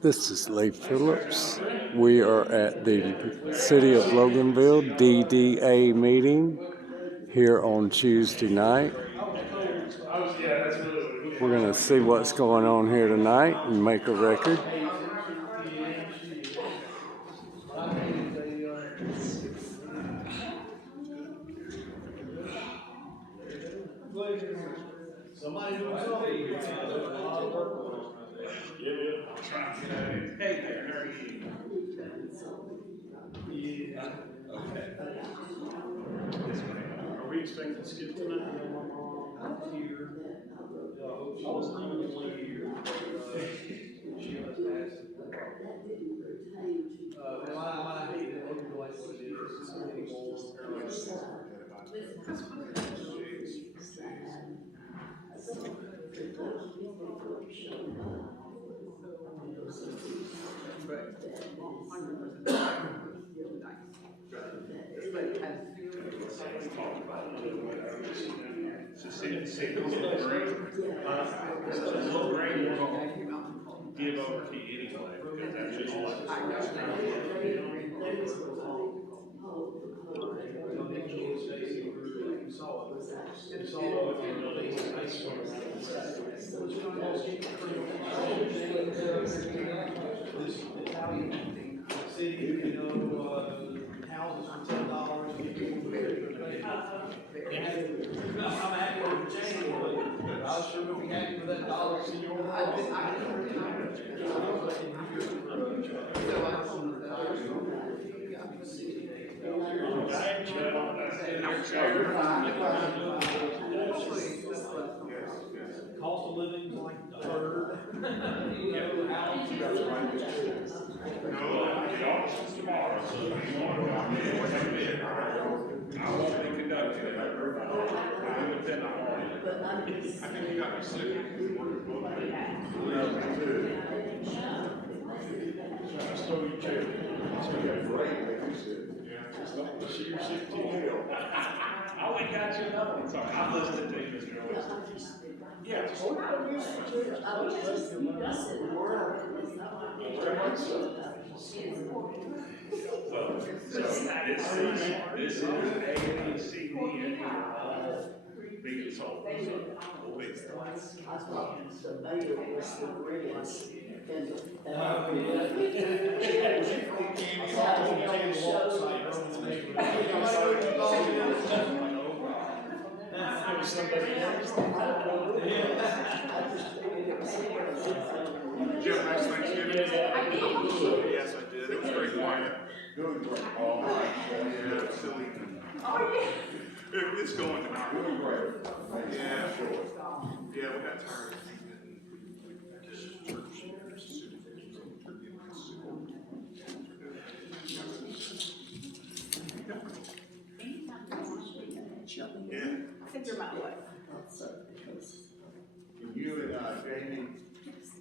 This is Lee Phillips. We are at the City of Loganville DDA meeting here on Tuesday night. We're going to see what's going on here tonight and make a record. Somebody doing something. Hey there, how are you? Yeah. Okay. Are we expecting to skip tonight? I'm here. I was leaving here. She was asking. I hate it. They go like what it is. It's anymore. Give over to you anyway, because that's just what this Italian city, houses for $10. I'm happy with the change, but I sure would be happy with that dollar. Cost of living is like a third. No, the auction's tomorrow, so if you want to, I will be conducting it. I'm depending on it. I think you got me sick. Just throw your chair. She or 16. I only got you another one, sorry. I'm listening to you, Mr. Owens. Yeah. This is A, C, D, and E are all big consultants. Did you have a nice Thanksgiving? Yes, I did. It was very quiet. Good. Yeah, silly. Oh, yeah. It's going now. Yeah. Yeah, we got tired. Yeah. I think you're my way. Can you and Jamie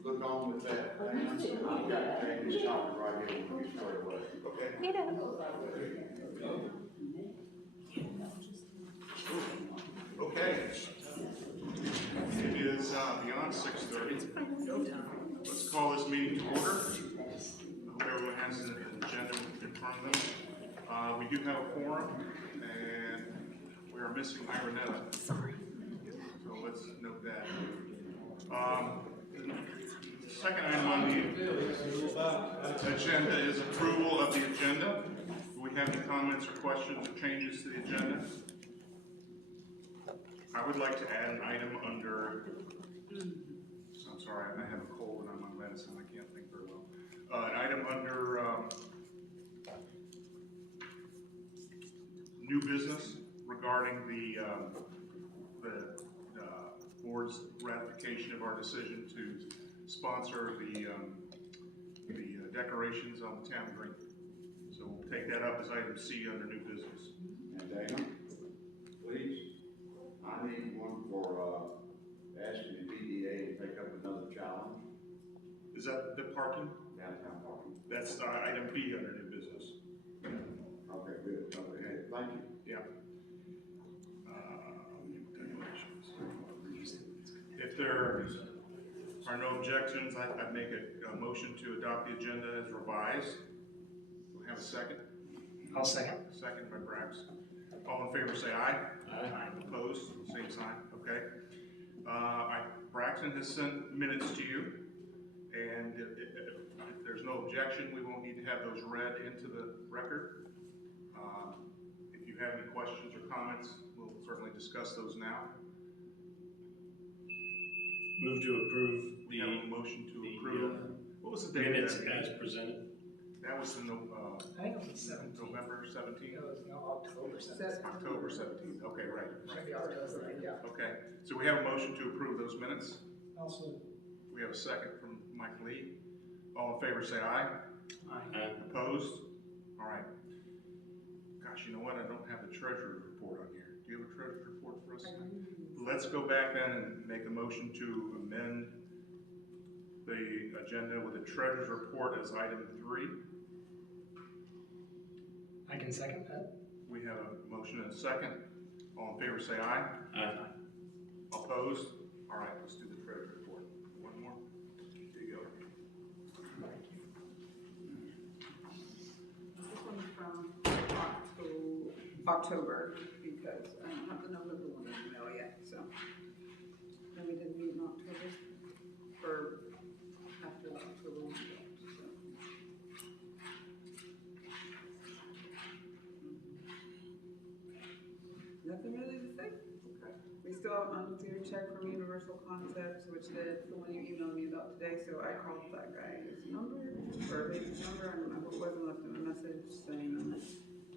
look on with that? I've got Jamie's chocolate right here when we start away. Okay. Okay. It is beyond 6:30. Let's call this meeting to order. I hope everyone has an agenda in front of them. We do have a quorum, and we are missing Ironetta. Sorry. So let's note that. Second item on the agenda is approval of the agenda. Do we have any comments or questions or changes to the agenda? I would like to add an item under, I'm sorry, I have a cold and I'm on medicine, I can't think very well. An item under new business regarding the board's ratification of our decision to sponsor the decorations on the town green. So we'll take that up as item C under new business. And Dana, please, I need one for asking the DDA to take up another challenge. Is that the parking? Downtown parking. That's item B under new business. Okay, good. Okay, thank you. Yeah. Decorations. If there If there are no objections, I'd make a motion to adopt the agenda as revised. Do we have a second? I'll second. Second by Brax. All in favor say aye. Aye. Opposed? Same sign. Okay. Braxton has sent minutes to you, and if there's no objection, we won't need to have those read into the record. If you have any questions or comments, we'll certainly discuss those now. Move to approve We have a motion to approve. What was the date of minutes that meeting? as presented. That was in I think it was the 17th. November 17th? It was October 17th. October 17th. Okay, right. Should be October, yeah. Okay, so we have a motion to approve those minutes. Also, We have a second from Mike Lee. All in favor say aye. Aye. Opposed? All right. Gosh, you know what? I don't have the treasurer's report on here. Do you have a treasurer's report for us? Let's go back then and make a motion to amend the agenda with the treasurer's report as item 3. I can second that. We have a motion and a second. All in favor say aye. Aye. Opposed? All right, let's do the treasurer's report. One more. Here you go. This one's from October, because I don't have the November one in the mail yet, so. Then we didn't meet in October, or after the October one, so. Nothing really to say. Okay. We still have an unclear check from Universal Concepts, which is the one you emailed me about today, so I called that guy's number, or his number, I don't know who it was, and left him a message saying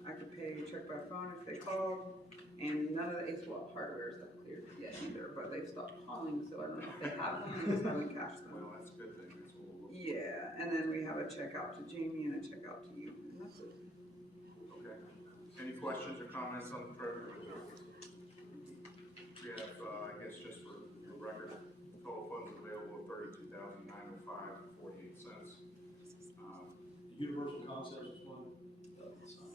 I could pay a check by phone if they called, and none of the ASWAP hardware is that cleared yet either, but they've stopped calling, so I don't know if they have them, and just haven't cashed them. Well, that's a good thing. That's what we'll look for. Yeah, and then we have a check out to Jamie and a check out to you, and that's it. Okay. Any questions or comments on the treasurer's report? We have, I guess, just for your record, total funds available of $32,905.48. Universal Concepts was one.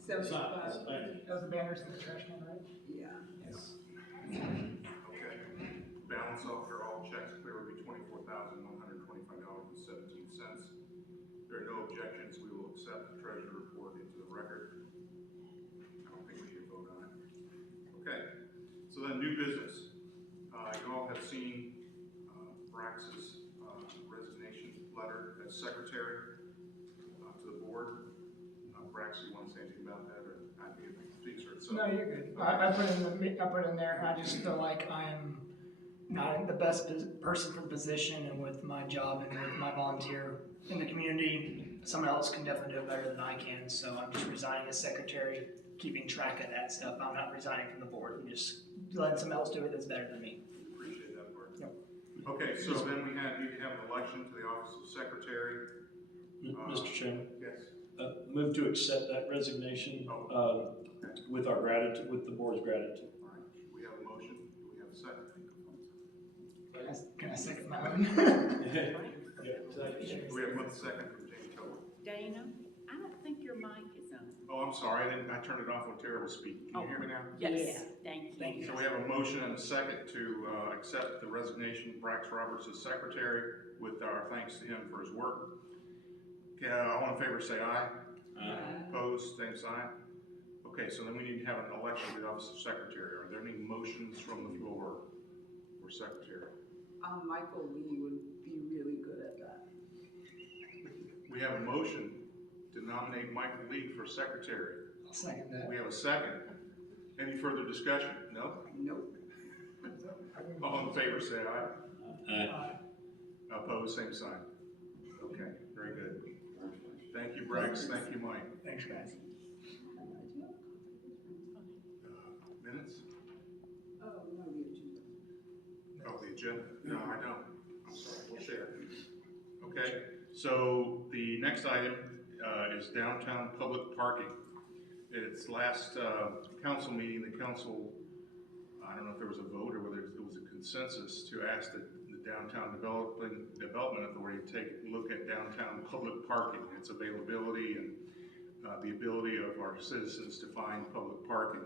$75. That was the banners in the trash can, right? Yeah. Yes. Okay. Balance off for all checks clear will be $24,125.17. There are no objections. We will accept the treasurer report into the record. I don't think we need to vote on it. Okay. So then, new business. You all have seen Brax's resignation letter as secretary to the board. Brax, you want to say anything about that, or I think it speaks for itself? No, you're good. I put in there, I just feel like I'm not the best person for the position, and with my job and with my volunteer in the community, someone else can definitely do it better than I can, so I'm just resigning as secretary, keeping track of that stuff. I'm not resigning from the board, I'm just letting someone else do it that's better than me. Appreciate that part. Yep. Okay, so then we need to have an election to the office of secretary. Mr. Chairman, Yes. move to accept that resignation with our gratitude, with the board's gratitude. All right, we have a motion. Do we have a second? Can I second my own? Do we have a second from Jamie Toler? Dana, I don't think your mic is on. Oh, I'm sorry, I turned it off when Tara was speaking. Can you hear me now? Yes, thank you. Thank you. So we have a motion and a second to accept the resignation of Brax Roberts as secretary, with our thanks to him for his work. Okay, all in favor say aye. Opposed, same sign. Okay, so then we need to have an election to the office of secretary. Are there any motions from the floor for secretary? Michael Lee would be really good at that. We have a motion to nominate Michael Lee for secretary. I'll second that. We have a second. Any further discussion? No? Nope. All in favor say aye. Aye. Opposed, same sign. Okay, very good. Thank you, Brax. Thank you, Mike. Thanks, guys. Minutes? Oh, no, the agenda. Oh, the agenda? No, I don't. I'm sorry, we'll share. Okay, so the next item is downtown public parking. Its last council meeting, the council, I don't know if there was a vote or whether it was a consensus to ask the Downtown Development Authority to take a look at downtown public parking, its availability, and the ability of our citizens to find public parking.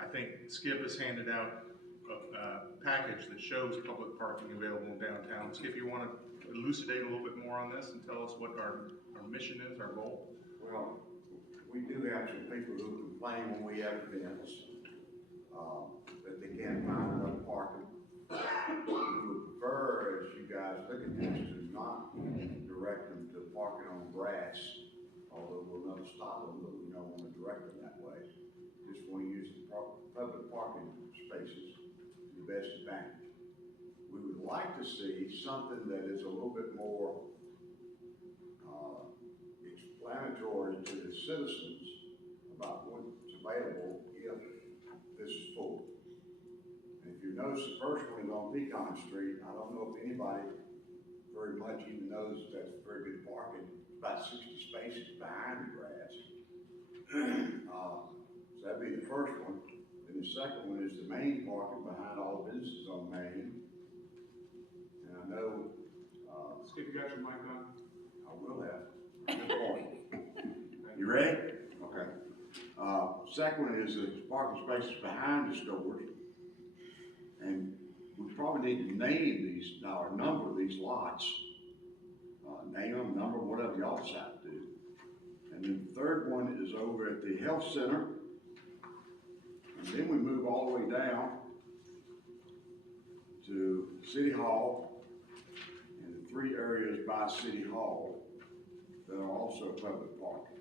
I think Skip has handed out a package that shows public parking available in downtown. Skip, you want to elucidate a little bit more on this and tell us what our mission is, our goal? Well, we do have some people who complain when we have events, that they can't find enough parking. We would prefer, as you guys look at this, to not direct them to parking on grass, although we'll never stop them, but we don't want to direct them that way. Just want to use the public parking spaces to the best advantage. We would like to see something that is a little bit more explanatory to the citizens about what's available if this is full. And if you notice, the first one is on Pecan Street. I don't know if anybody very much even knows that's very good parking. About 60 spaces behind the grass. So that'd be the first one. Then the second one is the main parking behind all the businesses on Main. And I know, Skip, you got your mic on? I will have. Good point. You ready? Okay. Second one is the parking spaces behind the stores. And we probably need to name these, or number these lots. Name them, number, whatever y'all decide to do. And then the third one is over at the health center. And then we move all the way down to City Hall and the 3 areas by City Hall that are also public parking.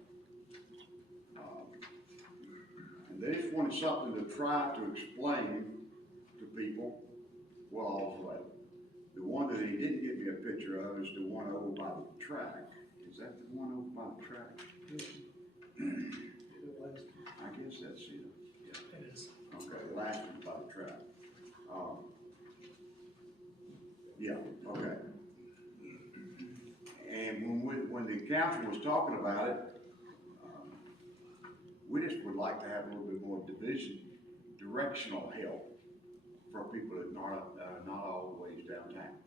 And they just wanted something to try to explain to people what all's right. The one that he didn't give me a picture of is the one over by the track. Is that the one over by the track? I guess that's it. It is. Okay, the last one by the track. Yeah, okay. And when the council was talking about it, we just would like to have a little bit more directional help for people that are not all the ways downtown.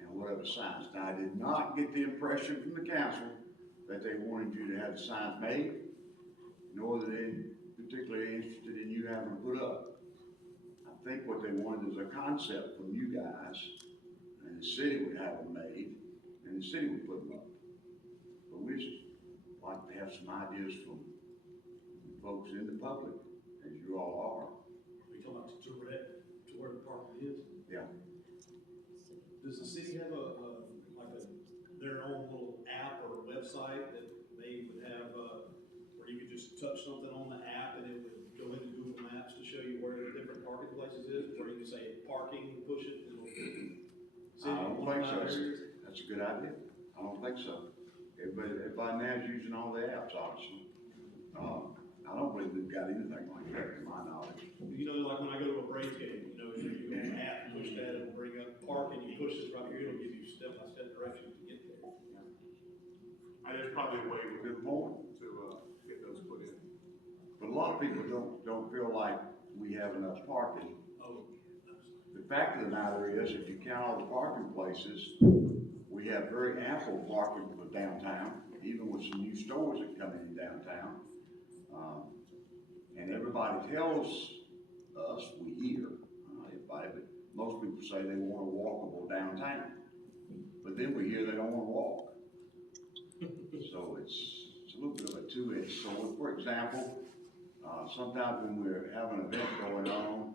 And whatever signs. Now, I did not get the impression from the council that they wanted you to have the signs made, nor that they particularly interested in you having them put up. I think what they wanted is a concept from you guys, and the city would have them made, and the city would put them up. But we just like to have some ideas from folks in the public, as you all are. We talking about to direct to where the parking is? Yeah. Does the city have their own little app or website that they would have, where you could just touch something on the app and it would go into Google Maps to show you where the different parking places is, where you can say parking, push it, and it'll. I don't think so. That's a good idea. I don't think so. Everybody now is using all the apps, obviously. I don't believe we've got anything like that, to my knowledge. You know, like when I go to a Braves game, you know, you go on the app, push that, it'll bring up parking, you push this right here, it'll give you step-by-step directions to get there. There's probably a way Good point. to get those put in. But a lot of people don't feel like we have enough parking. Oh. The fact of the matter is, if you count all the parking places, we have very ample parking for downtown, even with some new stores that come in downtown. And everybody tells us, we hear, not everybody, but most people say they want a walkable downtown. But then we hear they don't want to walk. So it's a little bit of a two-edged sword. For example, sometimes when we're having an event going on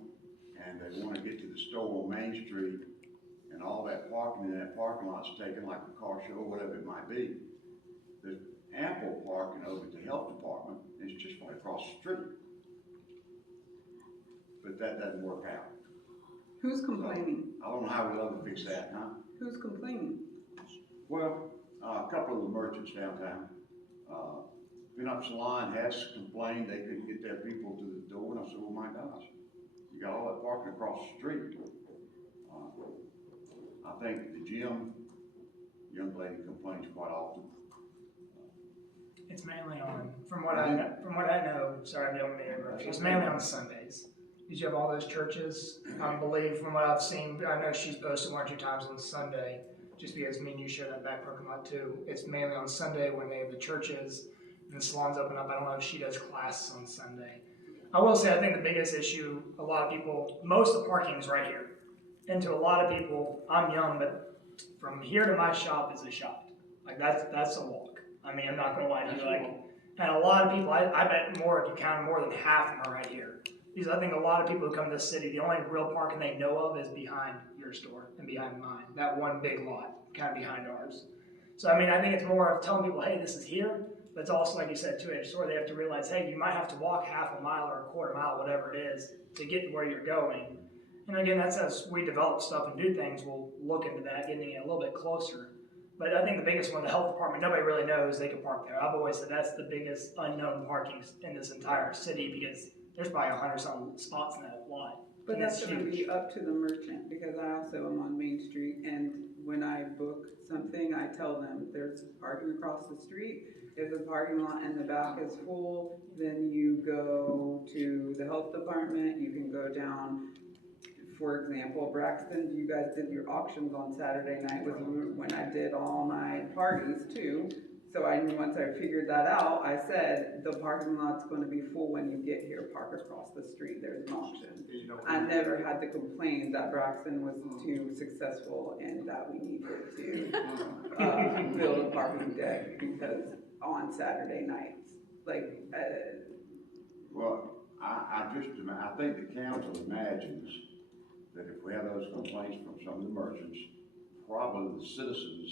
and they want to get to the store on Main Street and all that parking in that parking lot's taken, like a car show, whatever it might be, there's ample parking over at the health department. It's just right across the street. But that doesn't work out. Who's complaining? I don't know how we'll ever fix that, huh? Who's complaining? Well, a couple of the merchants downtown. Pinup Salon has complained they couldn't get their people to the door, and I said, oh my gosh, you got all that parking across the street. I think the gym, young lady complains quite often. It's mainly on, from what I know, sorry, I don't mean to interrupt you, it's mainly on Sundays. Because you have all those churches, I believe from what I've seen, I know she's posted 1 or 2 times on Sunday, just because me and you share that back parking lot too. It's mainly on Sunday when they have the churches and the salons open up. I don't know if she does classes on Sunday. I will say, I think the biggest issue, a lot of people, most of the parking is right here. And to a lot of people, I'm young, but from here to my shop is a shop. Like that's a walk. I mean, I'm not gonna lie to you. Like, and a lot of people, I bet more, if you count more than half of them are right here. Because I think a lot of people who come to this city, the only real parking they know of is behind your store and behind mine. That one big lot, kind of behind ours. So I mean, I think it's more of telling people, hey, this is here. But it's also, like you said, two-edged sword. They have to realize, hey, you might have to walk half a mile or a quarter mile, whatever it is, to get to where you're going. And again, that's as we develop stuff and do things, we'll look into that, getting it a little bit closer. But I think the biggest one, the health department, nobody really knows they can park there. I've always said that's the biggest unknown parking in this entire city because there's probably 100-some spots in that lot. But And that's it's gonna huge. be up to the merchant, because I also am on Main Street, and when I book something, I tell them there's parking across the street. If the parking lot in the back is full, then you go to the health department, you can go down. For example, Braxton, you guys did your auctions on Saturday night, was when I did all my parties too. So I knew once I figured that out, I said, the parking lot's gonna be full when you get here, park across the street, there's an auction. I never had to complain that Braxton was too successful and that we needed to build a parking deck because on Saturday nights, like, Well, I think the council imagines that if we have those complaints from some of the merchants, probably the citizens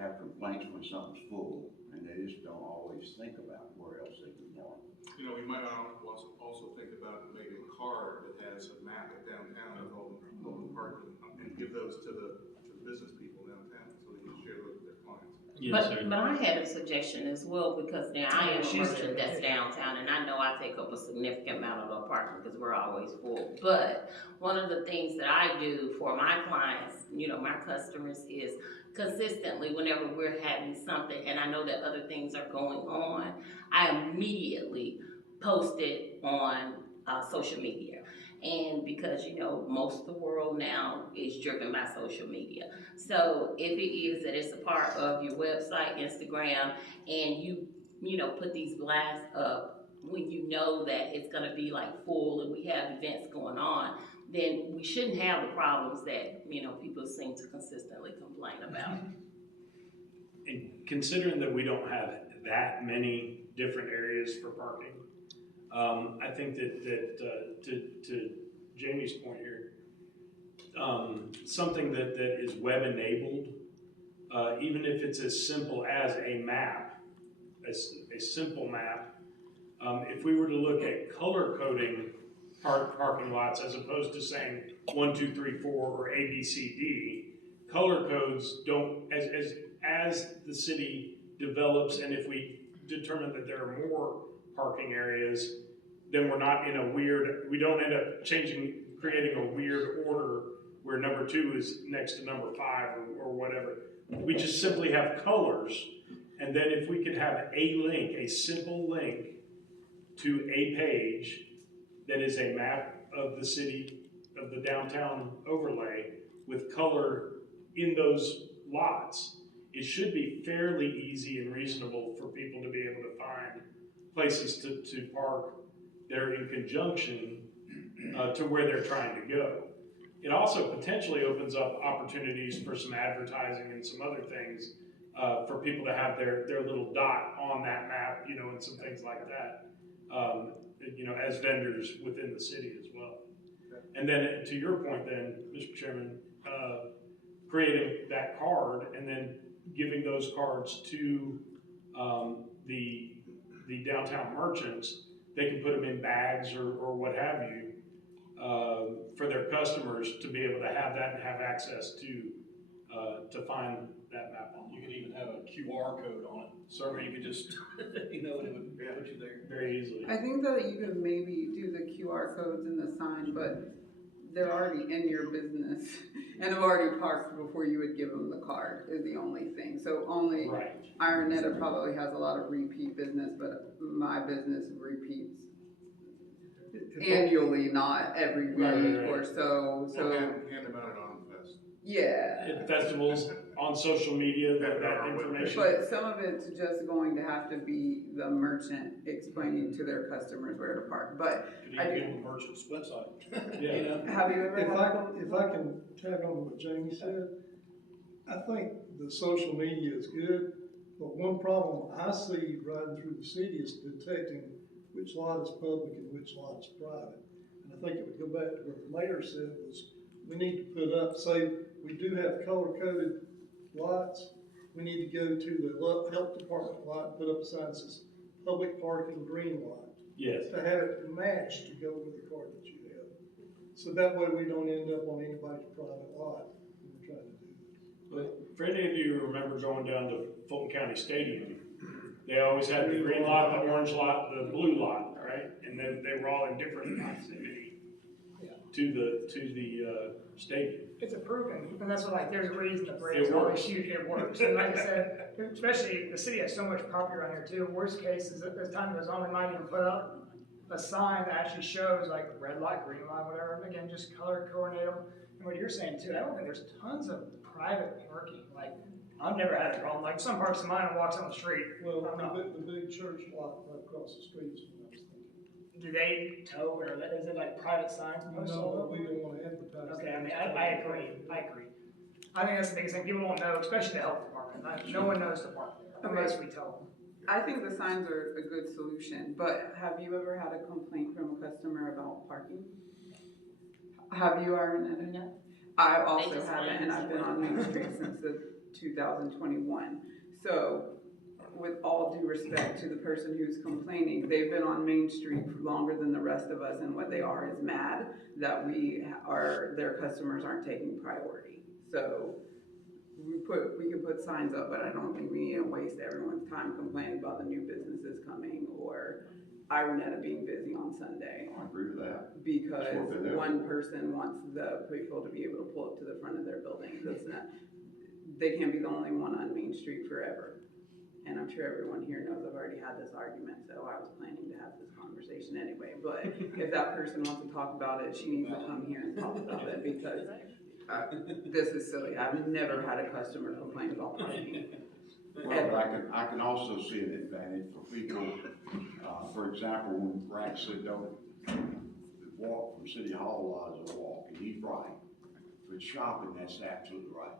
have complaints when something's full, and they just don't always think about where else they can park. You know, we might also think about maybe a card that has a map of downtown of all the parking, and give those to the business people downtown, so they can share those with their clients. But I had a suggestion as well, because now I am a merchant that's downtown, and I know I take up a significant amount of the parking because we're always full. But one of the things that I do for my clients, you know, my customers, is consistently whenever we're having something, and I know that other things are going on, I immediately post it on social media. And because, you know, most of the world now is driven by social media. So if it is that it's a part of your website, Instagram, and you know, put these blasts up when you know that it's gonna be like full and we have events going on, then we shouldn't have the problems that, you know, people seem to consistently complain about. And considering that we don't have that many different areas for parking, I think that to Jamie's point here, something that is web enabled, even if it's as simple as a map, a simple map, if we were to look at color coding parking lots as opposed to saying 1, 2, 3, 4 or A, B, C, D, color codes don't, as the city develops, and if we determine that there are more parking areas, then we're not in a weird, we don't end up creating a weird order where number 2 is next to number 5 or whatever. We just simply have colors, and then if we could have a simple link to a page that is a map of the city, of the downtown overlay with color in those lots, it should be fairly easy and reasonable for people to be able to find places to park that are in conjunction to where they're trying to go. It also potentially opens up opportunities for some advertising and some other things for people to have their little dot on that map, you know, and some things like that, you know, as vendors within the city as well. And then to your point then, Mr. Chairman, creating that card and then giving those cards to the downtown merchants, they can put them in bags or what have you, for their customers to be able to have that and have access to find that map on. You could even have a QR code on it, so you could just, you know, it would put you there. Very easily. I think that you could maybe do the QR codes in the sign, but they're already in your business and have already parked before you would give them the card is the only thing. So only Right. Ironetta probably has a lot of repeat business, but my business repeats annually, not every week Right. or so. So Hand them out at Autumn Fest. yeah. At festivals, on social media, That that are with information. But some of it's just going to have to be the merchant explaining to their customers where to park, but Could I even do- be on the merchant's website. Yeah. You know? have you ever If had? if I can tag on to what Jamie said, I think the social media is good, but one problem I see riding through the city is detecting which lot is public and which lot is private. And I think it would go back to what the mayor said was, we need to put up, say, we do have color-coded lots, we need to go to the health department lot and put up a sign that says, public parking green lot. Yes. To have it matched to go with the car that you have. So that way we don't end up on anybody's private lot when we're trying to do this. But for any of you who remember going down to Fulton County Stadium, they always had the green lot, the orange lot, the blue lot, right? And then they were all in different proximity to the stadium. It's approving, and that's what, like, there's a reason the It parade's always works. huge, it works. And like I said, especially, the city has so much property around here too. Worst case is that as time goes on, we might even put up a sign that actually shows like red light, green light, whatever, again, just color coordinate them. And what you're saying too, I don't think there's tons of private parking, like, I've never had a problem, like, some parks of mine walks on the street. Well, I'm not- the big church lot right across the street is what I was thinking. Do they tow, or is it like private signs posted all No, over? but we don't wanna advertise. Okay, that. I mean, I agree. I think that's the biggest thing, people don't know, especially the health department, no one knows the park there, unless we tell them. I think the signs are a good solution, but have you ever had a complaint from a customer about parking? Have you, Arnetta? No. I also just haven't, wanted and to I've been see on Main Street since the 2021. So, with all due respect to the person who's complaining, they've been on Main Street for longer than the rest of us, and what they are is mad that their customers aren't taking priority. So, we can put signs up, but I don't think we need to waste everyone's time complaining about the new businesses coming or Ironetta being busy on Sunday. I agree with that. Because That's what they're there one person wants the people to be able to pull up to the front of their building. They can't be the only one on Main Street forever. And I'm sure everyone here knows I've already had this argument, so I was planning to have this conversation anyway. But if that person wants to talk about it, she needs to come here and talk about it, because this is silly. I've never had a customer complain about parking. Well, but I can also see an advantage for people, for example, when Rack said, don't, the walk from City Hall lot is a walk, and he's right. For shopping, that's absolutely right.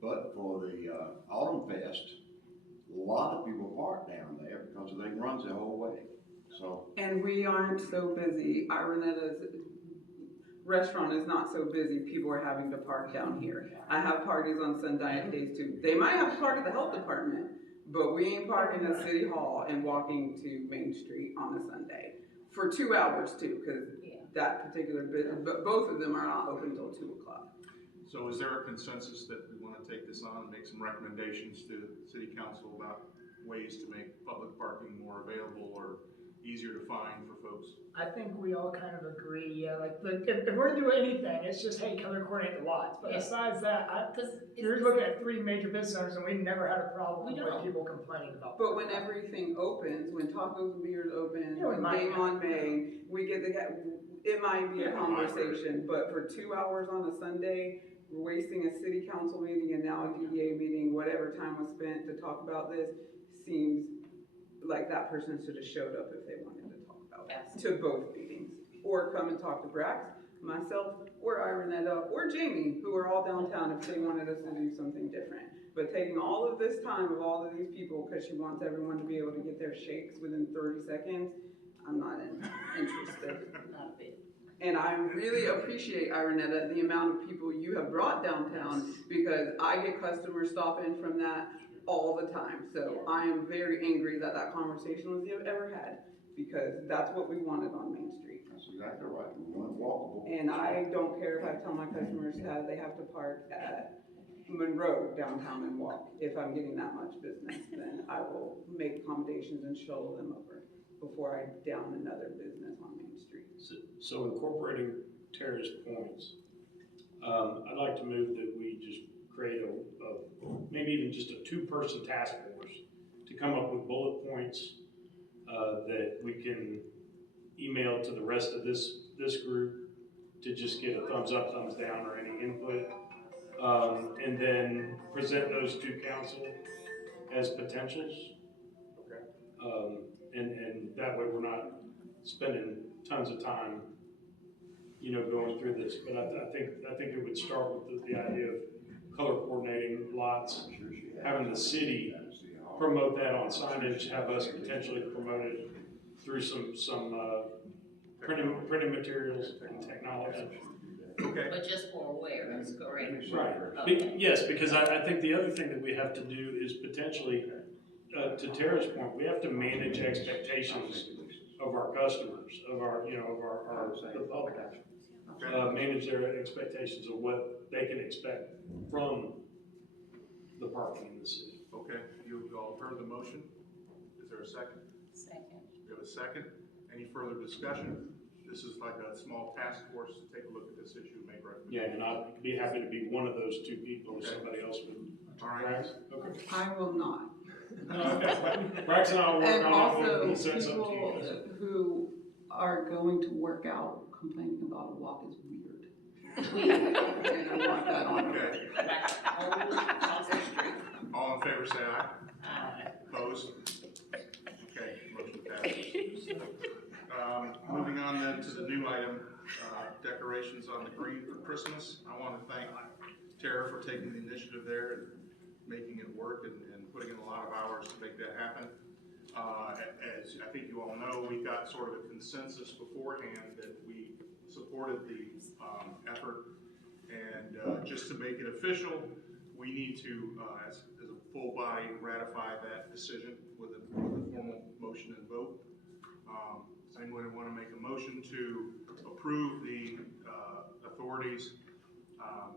But for the Autumn Fest, a lot of people park down there because they runs the whole way, so. And we aren't so busy. Irenetta's restaurant is not so busy. People are having to park down here. I have parties on Sunday days too. They might have to park at the health department, but we ain't parking at City Hall and walking to Main Street on a Sunday for 2 hours too, because that particular business, but both of them are not open until 2 o'clock. So is there a consensus that we want to take this on and make some recommendations to the city council about ways to make public parking more available or easier to find for folks? I think we all kind of agree, yeah, like, if we're gonna do anything, it's just, hey, color coordinate the lots, but Yeah. besides that, Because you're looking at 3 major business owners, and we've never had a problem We with don't. people complaining about. But when everything opens, when tacos and beers open, Yeah, we when might. Game on Main, we get it might be a Yeah, conversation, but for 2 hours on a Sunday, we're wasting a city council meeting and now a DDA meeting, whatever time was spent to talk about this, seems like that person should have showed up if they wanted to talk about it, to both meetings. Or come and talk to Brax, myself, or Ironetta, or Jamie, who are all downtown if they wanted us to do something different. But taking all of this time of all of these people, because she wants everyone to be able to get their shakes within 30 seconds, I'm not interested. Not a bit. And I really appreciate, Ironetta, the amount of people you have brought downtown, because I get customers stopping from that all the time. So I am very angry that that conversation was ever had, because that's what we wanted on Main Street. That's exactly right, we want it walkable. And I don't care if I tell my customers that they have to park at Monroe downtown and walk. If I'm getting that much business, then I will make accommodations and shuttle them over before I down another business on Main Street. So incorporating Tara's points, I'd like to move that we just create maybe even just a 2-person task force to come up with bullet points that we can email to the rest of this group to just get a thumbs up, thumbs down, or any input. and then present those to council as potentials. And that way we're not spending tons of time, going through this. But I think it would start with the idea of color coordinating lots, having the city promote that on signage, have us potentially promote it through some printing materials and technology. Okay. But just for awareness, correct? Right. Okay. Yes, because I think the other thing that we have to do is potentially, to Tara's point, we have to manage expectations of our customers, of the public. Manage their expectations of what they can expect from the parking in the city. Okay, you all heard the motion. Is there a second? Second. We have a second. Any further discussion? This is like a small task force to take a look at this issue and make recommendations. Yeah, and I'd be happy to be one of those two people if somebody else would. All right. Brax? Okay. I will not. Okay. Brax and I will work And on also, it. We'll send something to people you. who are going to work out complaining about a walk is weird. Weird. And I want that on Okay. record. Like whole across the street. All in favor, say aye. Aye. Opposed? Okay, motion passes. Moving on then to the new item, decorations on the green for Christmas. I want to thank Tara for taking the initiative there and making it work and putting in a lot of hours to make that happen. As I think you all know, we got sort of a consensus beforehand that we supported the effort. And just to make it official, we need to, as a full body, ratify that decision with a formal motion and vote. Does anyone want to make a motion to approve the authorities'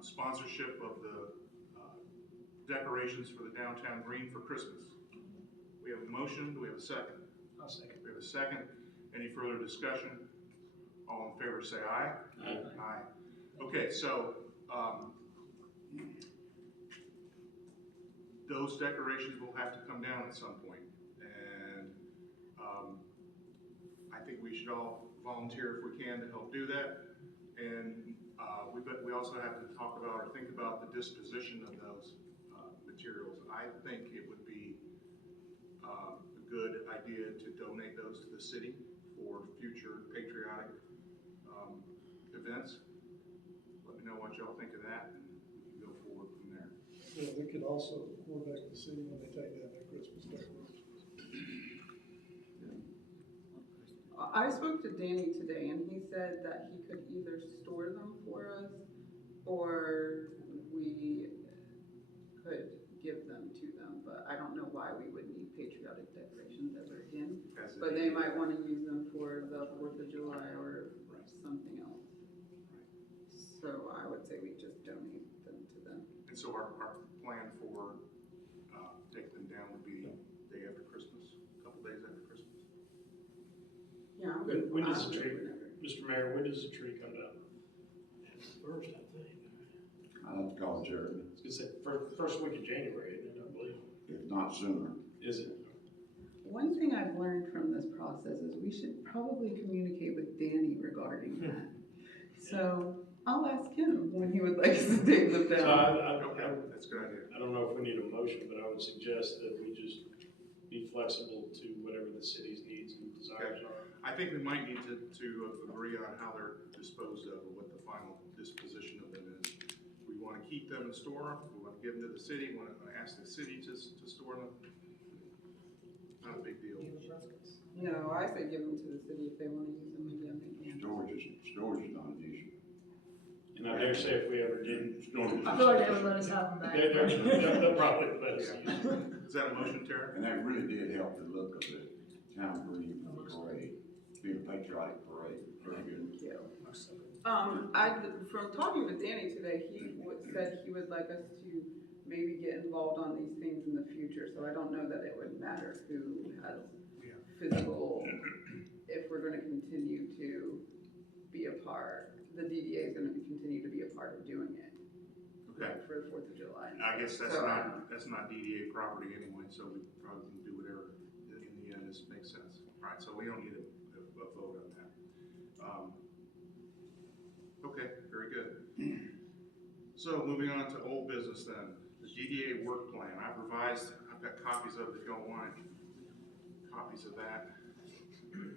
sponsorship of the decorations for the downtown green for Christmas? We have a motion. Do we have a second? I'll second. We have a second. Any further discussion? All in favor say aye. Aye. Aye. Okay, so those decorations will have to come down at some point. And I think we should all volunteer if we can to help do that. And we also have to talk about or think about the disposition of those materials. I think it would be a good idea to donate those to the city for future patriotic events. Let me know what y'all think of that, and we can go forward from there. Yeah, we could also report back to the city when they take down their Christmas decorations. I spoke to Danny today and he said that he could either store them for us or we could give them to them, but I don't know why we would need patriotic decorations ever again. But they might want to use them for the 4th of July or something else. So I would say we just donate them to them. And so our plan for taking them down would be day after Christmas, a couple days after Christmas. Yeah, I'm When good. does I'm the good tree, whenever. Mr. Mayor, when does the tree come down? First, I think. I'll have to call Jeremy, I was gonna say, first week of January, isn't it, I believe? if not sooner. Is it? One thing I've learned from this process is we should probably communicate with Danny regarding that. So I'll ask him when he would like us to take them So down. Okay, that's a good idea. I don't know if we need a motion, but I would suggest that we just be flexible to whatever the city's needs and desires are. I think we might need to agree on how they're disposed of or what the final disposition of them is. We want to keep them and store them. We want to give them to the city. We want to ask the city to store them. Not a big deal. No, I say give them to the city if they want to use them again, they can. Storage is not an issue. And I dare say if we ever did. I feel like they would let us have them back. They'll probably let us use them. Is that a motion, Tara? And that really did help the look of the town green parade, being a patriotic parade, very good. Thank you. From talking with Danny today, he said he would like us to maybe get involved on these things in the future, so I don't know that it would matter who has physical, if we're gonna continue to be a part, the DDA is gonna continue to be a part of doing it. Okay. For the 4th of July. I guess that's So, not DDA property anyway, so we probably can do whatever in the end this makes sense. All right, so we don't need a vote on that. Okay, very good. So moving on to old business then, the DDA work plan. I've got copies of it if y'all want copies of that. And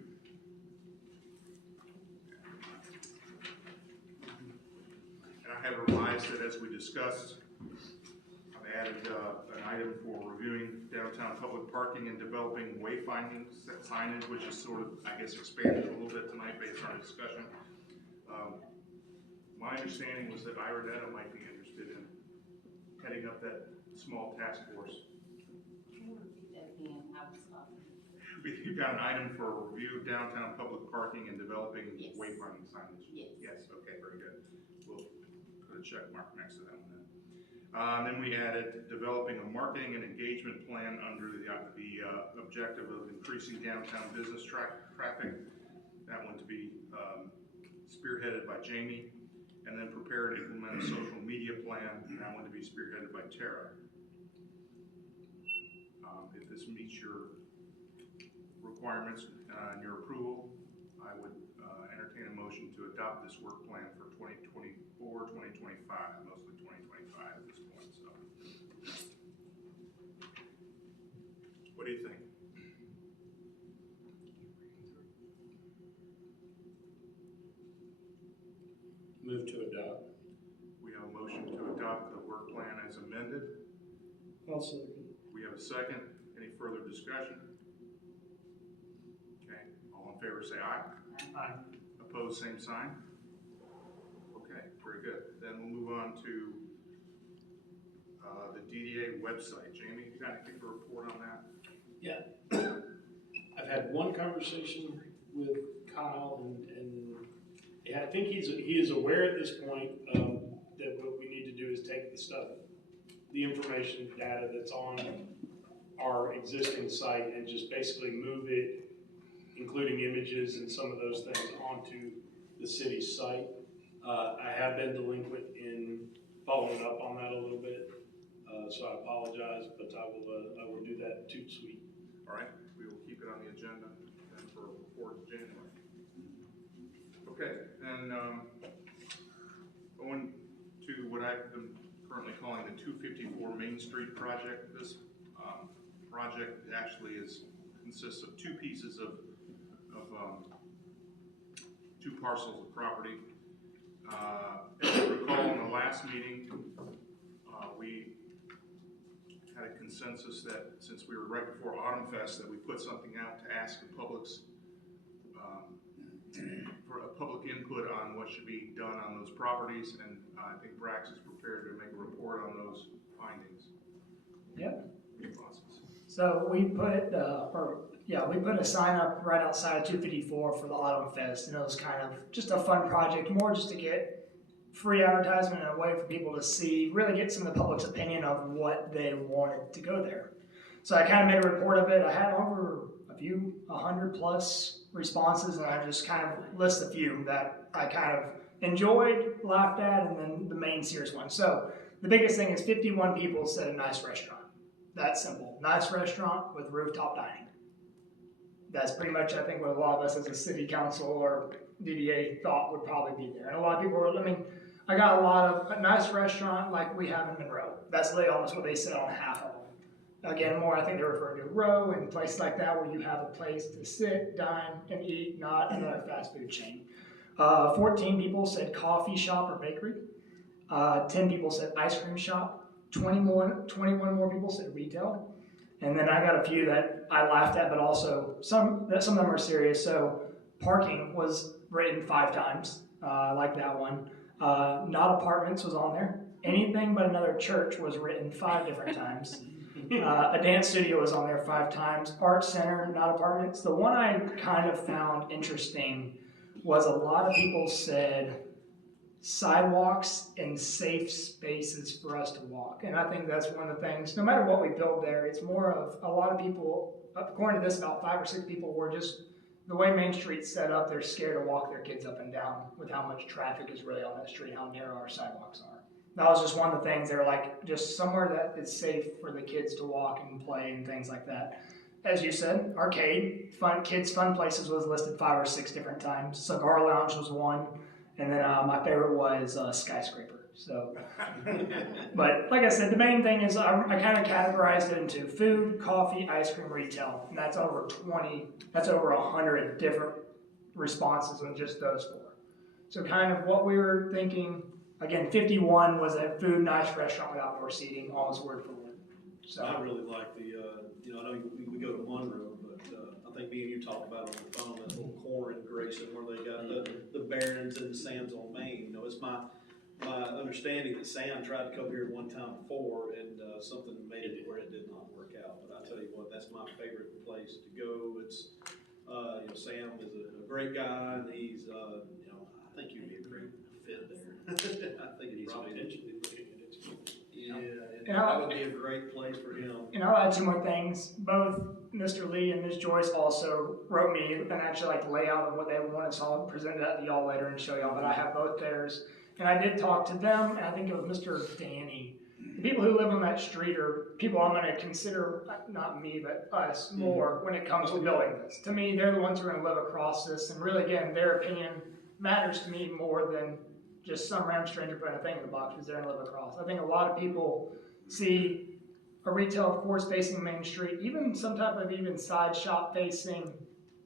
I have revised it as we discussed. I've added an item for reviewing downtown public parking and developing wayfinding signage, which is sort of, I guess, expanded a little bit tonight based on our discussion. My understanding was that Ironetta might be interested in heading up that small task force. Can you repeat that again? I was talking. You've got an item for review of downtown public parking and developing Yes. wayfinding signage. Yes. Yes, okay, very good. We'll put a check mark next to that one then. Then we added developing a marketing and engagement plan under the objective of increasing downtown business traffic. That one to be spearheaded by Jamie. And then prepare and implement a social media plan. That one to be spearheaded by Tara. If this meets your requirements and your approval, I would entertain a motion to adopt this work plan for 2024, 2025, mostly 2025 at this point. So, what do you think? Move to adopt. We have a motion to adopt the work plan as amended. I'll second. We have a second. Any further discussion? Okay, all in favor say aye. Aye. Opposed, same sign. Okay, very good. Then we'll move on to the DDA website. Jamie, you got anything to report on that? Yeah. I've had one conversation with Kyle and yeah, I think he is aware at this point that what we need to do is take the information data that's on our existing site and just basically move it, including images and some of those things, onto the city's site. I have been delinquent in following up on that a little bit, so I apologize, but I will do that too, sweet. All right, we will keep it on the agenda then for a report in January. Okay, and going to what I've been currently calling the 254 Main Street project. This project actually consists of two pieces of two parcels of property. As you recall, in the last meeting, we had a consensus that since we were right before Autumn Fest, that we put something out to ask the public's for a public input on what should be done on those properties, and I think Brax is prepared to make a report on those findings. Yep. Any thoughts? So we put a sign up right outside of 254 for the Autumn Fest, and it was kind of just a fun project, more just to get free advertisement and a way for people to see, really get some of the public's opinion of what they wanted to go there. So I kind of made a report of it. I had over 100 plus responses, and I just kind of list a few that I kind of enjoyed, laughed at, and then the main serious one. So the biggest thing is 51 people said a nice restaurant. That's simple. Nice restaurant with rooftop dining. That's pretty much, I think, what a lot of us as a city council or DDA thought would probably be there. And a lot of people were, I got a lot of a nice restaurant like we have in Monroe. That's really almost what they said on half of them. Again, more, I think they're referring to Row and places like that where you have a place to sit, dine, and eat, not another fast food chain. 14 people said coffee shop or bakery. 10 people said ice cream shop. 21 more people said retail. And then I got a few that I laughed at, but also some of them are serious. So parking was written 5 times, like that one. Not apartments was on there. Anything but another church was written 5 different times. A dance studio was on there 5 times. Art center, not apartments. The one I kind of found interesting was a lot of people said sidewalks and safe spaces for us to walk. And I think that's one of the things, no matter what we build there, it's more of a lot of people, according to this, about 5 or 6 people were just, the way Main Street's set up, they're scared to walk their kids up and down with how much traffic is really on that street, how narrow our sidewalks are. That was just one of the things. They're like, just somewhere that is safe for the kids to walk and play and things like that. As you said, arcade, kids' fun places was listed 5 or 6 different times. Cigar lounge was one. And then my favorite was Skyscraper. So, but like I said, the main thing is I kind of categorized it into food, coffee, ice cream, retail, and that's over 100 different responses on just those 4. So kind of what we were thinking, again, 51 was a food, nice restaurant with outdoor seating, almost word for word. So I really like the, I know we go to Monroe, but I think me and you talked about it on the phone, that little corner in Grayson where they got the Barons and the Sands on Main. It's my understanding that Sam tried to come here one time before and something made it where it did not work out. But I tell you what, that's my favorite place to go. It's, Sam is a great guy, and he's, I think you'd be a great fit there. I think he's probably intentionally looking at it. Yeah, and that would be a great place for him. And I'll add 2 more things. Both Mr. Lee and Ms. Joyce also wrote me an actual layout of what they wanted, so I'll present that to y'all later and show y'all. But I have both theirs. And I did talk to them, and I think it was Mr. Danny. The people who live on that street are people I'm going to consider, not me, but us, more when it comes to building this. To me, they're the ones who are going to live across this. And really, again, their opinion matters to me more than just some random stranger putting a thing in the box because they're going to live across. I think a lot of people see a retail, of course, facing Main Street, even some type of even side shop facing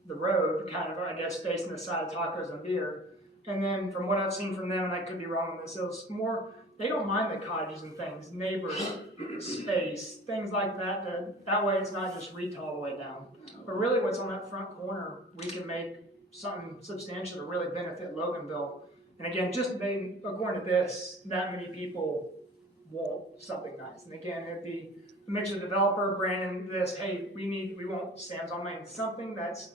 the road, kind of, I guess, facing the side of tacos and beer. And then from what I've seen from them, and I could be wrong on this, it was more, they don't mind the cottages and things, neighbors, space, things like that. That way it's not just retail all the way down. But really what's on that front corner, we can make something substantial to really benefit Loganville. And again, just according to this, that many people want something nice. And again, it'd be a mix of developer, Brandon, this, hey, we want Sam's on Main, something that's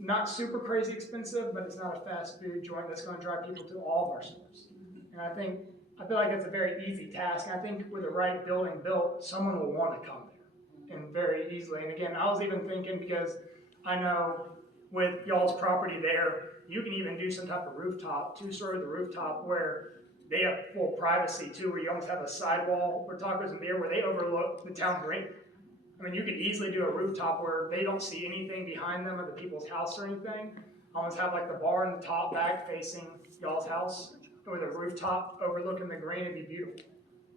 not super crazy expensive, but it's not a fast food joint that's going to drive people to all of our stores. And I feel like it's a very easy task. And I think with the right building built, someone will want to come there and very easily. And again, I was even thinking, because I know with y'all's property there, you can even do some type of rooftop, 2-story the rooftop, where they have full privacy too, where you almost have a sidewall for tacos and beer where they overlook the town green. I mean, you could easily do a rooftop where they don't see anything behind them or the people's house or anything. Almost have the bar in the top back facing y'all's house with a rooftop overlooking the green. It'd be beautiful.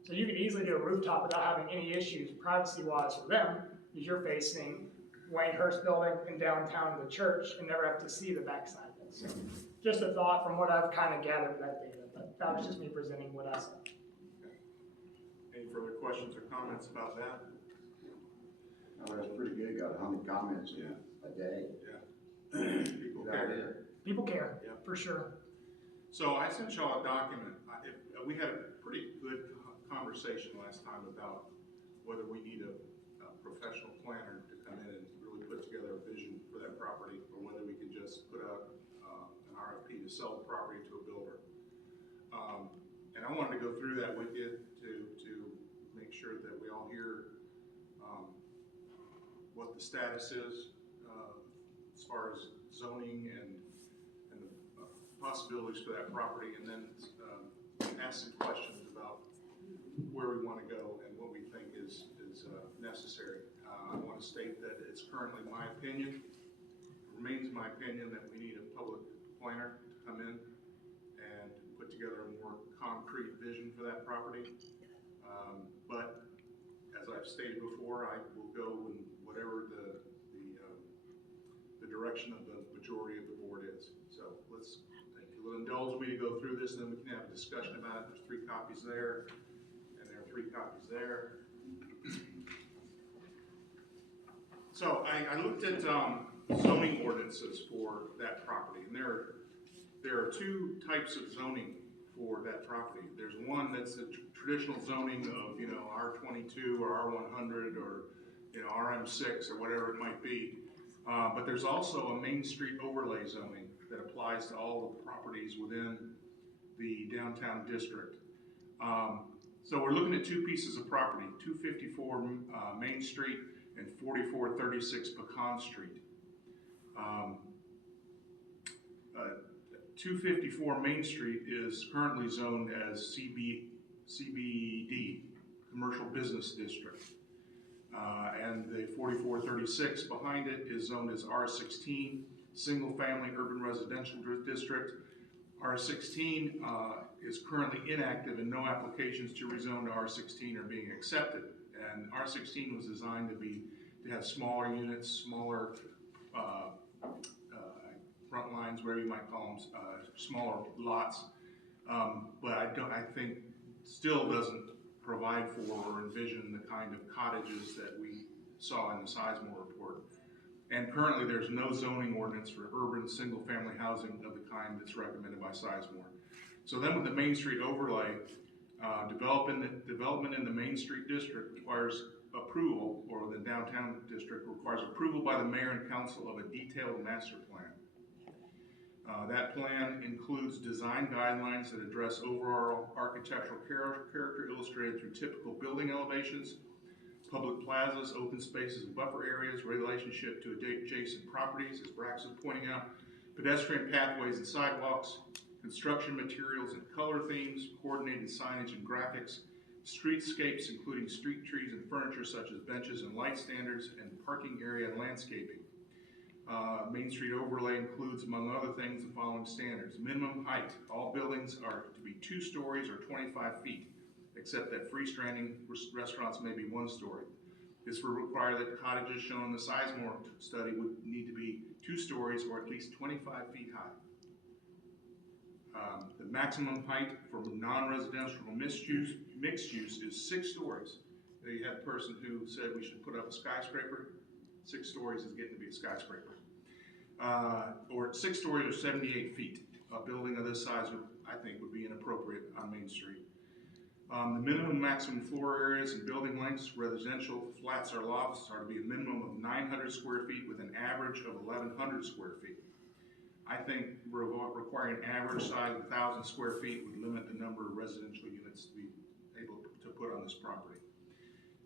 So you could easily do a rooftop without having any issues privacy-wise for them, because you're facing Wayne Hurst building and downtown to the church and never have to see the backside of it. So just a thought from what I've kind of gathered from that data, but that was just me presenting what I saw. Any further questions or comments about that? Oh, that's pretty good, got 100 comments in a day. Yeah. People care. People care, Yeah. for sure. So I sent y'all a document. We had a pretty good conversation last time about whether we need a professional planner to come in and really put together a vision for that property, or whether we can just put out an RFP to sell the property to a builder. And I wanted to go through that with you to make sure that we all hear what the status is as far as zoning and the possibilities for that property, and then ask some questions about where we want to go and what we think is necessary. I want to state that it's currently my opinion, it remains my opinion, that we need a public planner to come in and put together a more concrete vision for that property. But as I've stated before, I will go in whatever the direction of the majority of the board is. So if you'll indulge me to go through this, then we can have a discussion about it. There's 3 copies there, and there are 3 copies there. So I looked at zoning ordinances for that property, and there are 2 types of zoning for that property. There's one that's the traditional zoning of R22 or R100 or RM6 or whatever it might be. But there's also a Main Street overlay zoning that applies to all the properties within the downtown district. So we're looking at 2 pieces of property, 254 Main Street and 4436 Pecan Street. 254 Main Street is currently zoned as CBD, Commercial Business District. And the 4436 behind it is zoned as R16, Single Family Urban Residential District. R16 is currently inactive and no applications to rezone to R16 are being accepted. And R16 was designed to have smaller units, smaller front lines, whatever you might call them, smaller lots. But I think still doesn't provide for or envision the kind of cottages that we saw in the Sizemore report. And currently there's no zoning ordinance for urban single-family housing of the kind that's recommended by Sizemore. So then with the Main Street overlay, development in the Main Street district requires approval, or the downtown district requires approval by the mayor and council of a detailed master plan. That plan includes design guidelines that address overall architectural character illustrated through typical building elevations, public plazas, open spaces and buffer areas, relationship to adjacent properties, as Brax was pointing out, pedestrian pathways and sidewalks, construction materials and color themes, coordinated signage and graphics, streetscapes including street trees and furniture such as benches and light standards, and parking area and landscaping. Main Street overlay includes, among other things, the following standards. Minimum height. All buildings are to be 2 stories or 25 feet, except that freestanding restaurants may be 1 story. This would require that cottages shown in the Sizemore study would need to be 2 stories or at least 25 feet high. The maximum height for non-residential mixed use is 6 stories. Now you had a person who said we should put up a skyscraper. 6 stories is getting to be a skyscraper. Or 6 stories or 78 feet. A building of this size I think would be inappropriate on Main Street. The minimum maximum floor areas and building lengths, residential flats or lofts, are to be a minimum of 900 square feet with an average of 1,100 square feet. I think requiring an average size of 1,000 square feet would limit the number of residential units to be able to put on this property.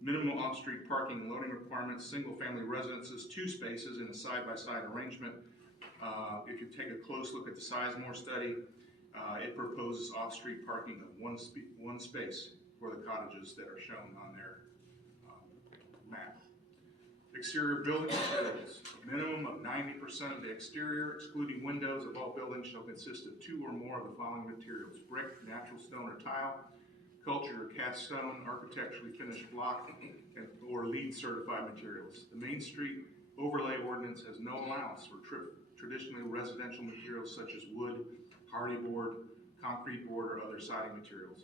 Minimum off-street parking and loading requirements, single-family residences, 2 spaces in a side-by-side arrangement. If you take a close look at the Sizemore study, it proposes off-street parking of one space for the cottages that are shown on their map. Exterior building materials. A minimum of 90% of the exterior, excluding windows, of all buildings shall consist of 2 or more of the following materials: brick, natural stone or tile, cultured or cast stone, architecturally finished block, or LEED certified materials. The Main Street overlay ordinance has no allowance for traditionally residential materials such as wood, hardy board, concrete board, or other siding materials.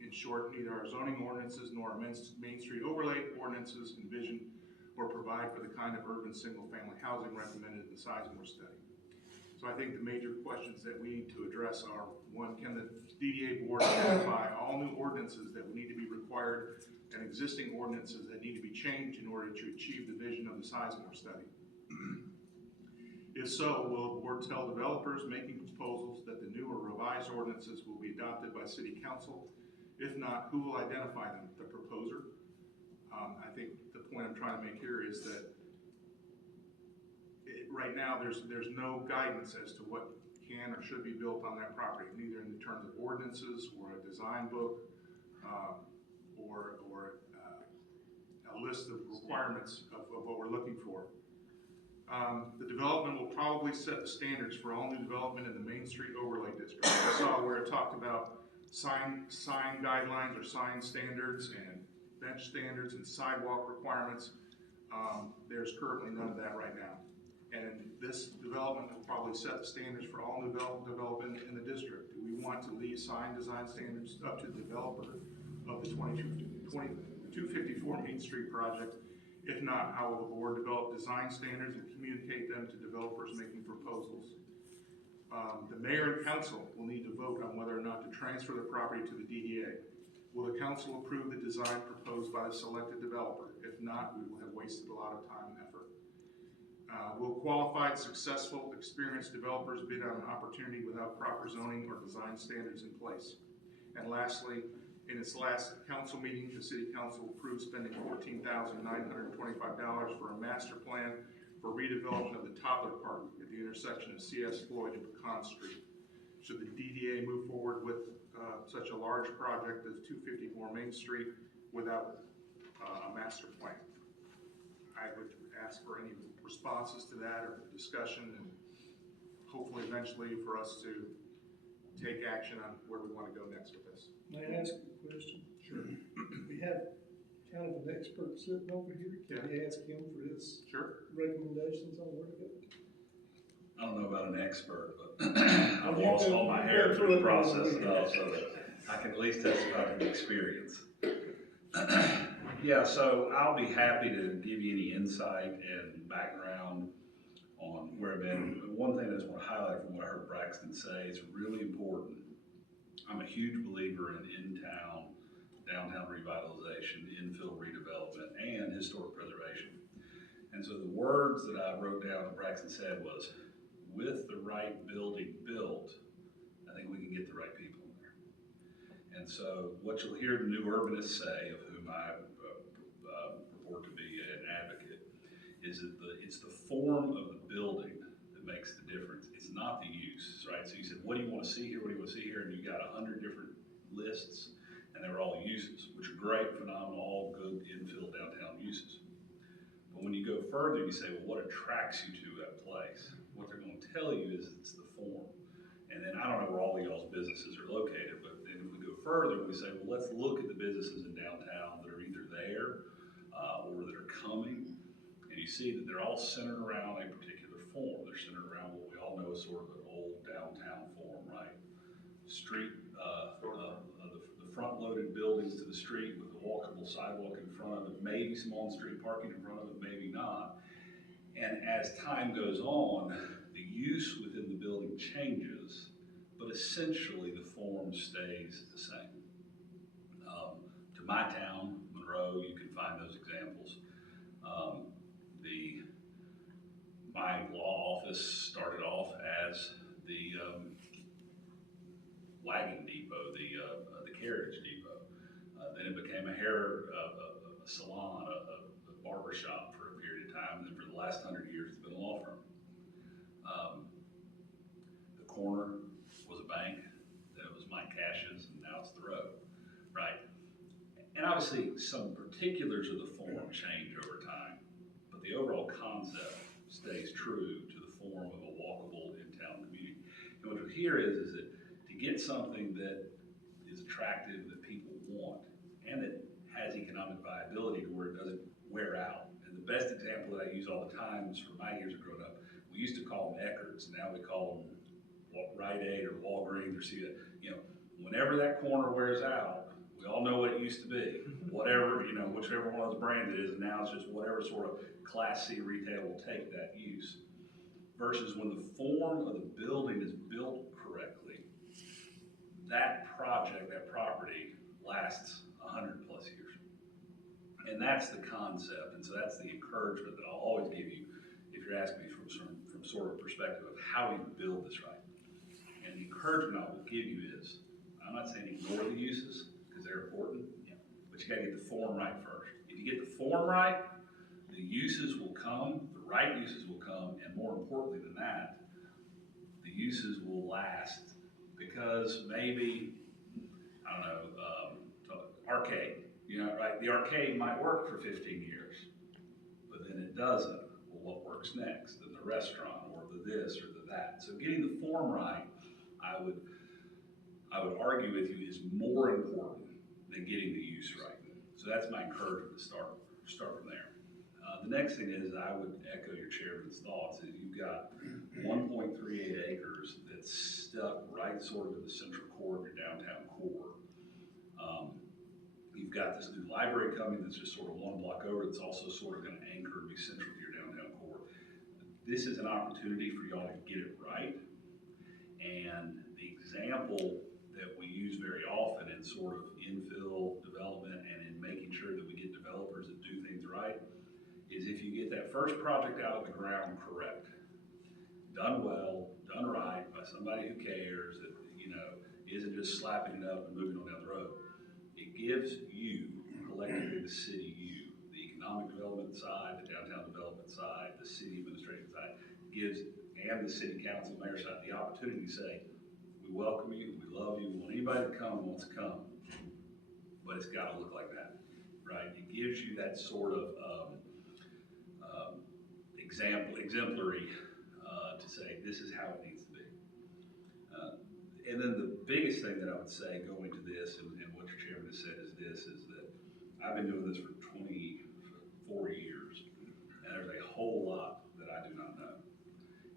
In short, neither our zoning ordinances nor our Main Street overlay ordinances envision or provide for the kind of urban single-family housing recommended in the Sizemore study. So I think the major questions that we need to address are: 1, can the DDA board identify all new ordinances that would need to be required and existing ordinances that need to be changed in order to achieve the vision of the Sizemore study? If so, will the board tell developers making proposals that the new or revised ordinances will be adopted by City Council? If not, who will identify them? The proposer? I think the point I'm trying to make here is that right now there's no guidance as to what can or should be built on that property, neither in terms of ordinances or a design book or a list of requirements of what we're looking for. The development will probably set the standards for all new development in the Main Street overlay district. I saw where it talked about sign guidelines or sign standards and bench standards and sidewalk requirements. There's currently none of that right now. And this development will probably set the standards for all new development in the district. Do we want to leave sign design standards up to the developer of the 2254 Main Street project? If not, how will the board develop design standards and communicate them to developers making proposals? The mayor and council will need to vote on whether or not to transfer the property to the DDA. Will the council approve the design proposed by the selected developer? If not, we will have wasted a lot of time and effort. Will qualified, successful, experienced developers bid on an opportunity without proper zoning or design standards in place? And lastly, in its last council meeting, the City Council approved spending $14,925 for a master plan for redevelopment of the Toddler Park at the intersection of C.S. Floyd and Pecan Street. Should the DDA move forward with such a large project as 254 Main Street without a master plan? I would ask for any responses to that or discussion, and hopefully eventually for us to take action on where we want to go next with this. May I ask you a question? Sure. We have kind of an expert sitting over here. Can we ask him for his Sure. recommendations on where to go? I don't know about an expert, but I've lost all my hair through the process enough so that I can at least testify to the experience. Yeah, so I'll be happy to give you any insight and background on where I've been. One thing I just want to highlight from what I heard Braxton say, it's really important. I'm a huge believer in downtown revitalization, infill redevelopment, and historic preservation. And so the words that I wrote down that Braxton said was, with the right building built, I think we can get the right people in there. And so what you'll hear the new urbanists say, of whom I purport to be an advocate, is that it's the form of the building that makes the difference. It's not the use, right? So you said, what do you want to see here? What do you want to see here? And you got 100 different lists, and they were all uses, which are great, phenomenal, all good infill downtown uses. But when you go further, you say, well, what attracts you to that place? What they're going to tell you is it's the form. And then I don't know where all of y'all's businesses are located, but then if we go further, we say, well, let's look at the businesses in downtown that are either there or that are coming. And you see that they're all centered around a particular form. They're centered around what we all know is sort of an old downtown form, right? Street, the front-loaded buildings to the street with the walkable sidewalk in front of it, maybe some on-street parking in front of it, maybe not. And as time goes on, the use within the building changes, but essentially the form stays the same. To my town, Monroe, you can find those examples. My law office started off as the wagon depot, the carriage depot. Then it became a hair a salon, a barber shop for a period of time. And then for the last 100 years, it's been a law firm. The corner was a bank. Then it was Mike Cash's, and now it's the road, right? And obviously, some particulars of the form change over time, but the overall concept stays true to the form of a walkable in-town community. And what you'll hear is that to get something that is attractive, that people want, and that has economic viability to where it doesn't wear out. And the best example that I use all the time is from my years of growing up. We used to call them Eckerts, now we call them Rite Aid or Walgreens or see that, whenever that corner wears out, we all know what it used to be. Whatever, whichever one of those brands it is, and now it's just whatever sort of Class C retail will take that use. Versus when the form of the building is built correctly, that project, that property lasts 100 plus years. And that's the concept, and so that's the encouragement that I'll always give you if you're asking me from sort of perspective of how we build this right. And the encouragement I will give you is, I'm not saying ignore the uses, because they're important, but you gotta get the form right first. If you get the form right, the uses will come, the right uses will come, and more importantly than that, the uses will last. Because maybe, I don't know, arcade, right? The arcade might work for 15 years, but then it doesn't. Well, what works next? Then the restaurant, or the this, or the that. So getting the form right, I would argue with you, is more important than getting the use right. So that's my encouragement to start from there. The next thing is, I would echo your chairman's thoughts, is you've got 1.38 acres that's stuck right sort of in the central core of your downtown core. You've got this new library coming that's just sort of one block over, that's also sort of gonna anchor and be central to your downtown core. This is an opportunity for y'all to get it right. And the example that we use very often in sort of infill development and in making sure that we get developers that do things right is if you get that first project out of the ground correct, done well, done right by somebody who cares, that isn't just slapping it up and moving on down the road. It gives you, collectively the city, the economic development side, the downtown development side, the city administration side, and the city council, mayor side, the opportunity to say, we welcome you, we love you, we want anybody to come who wants to come, but it's gotta look like that, right? It gives you that sort of exemplary to say, this is how it needs to be. And then the biggest thing that I would say going to this, and what your chairman has said is that I've been doing this for 24 years, and there's a whole lot that I do not know.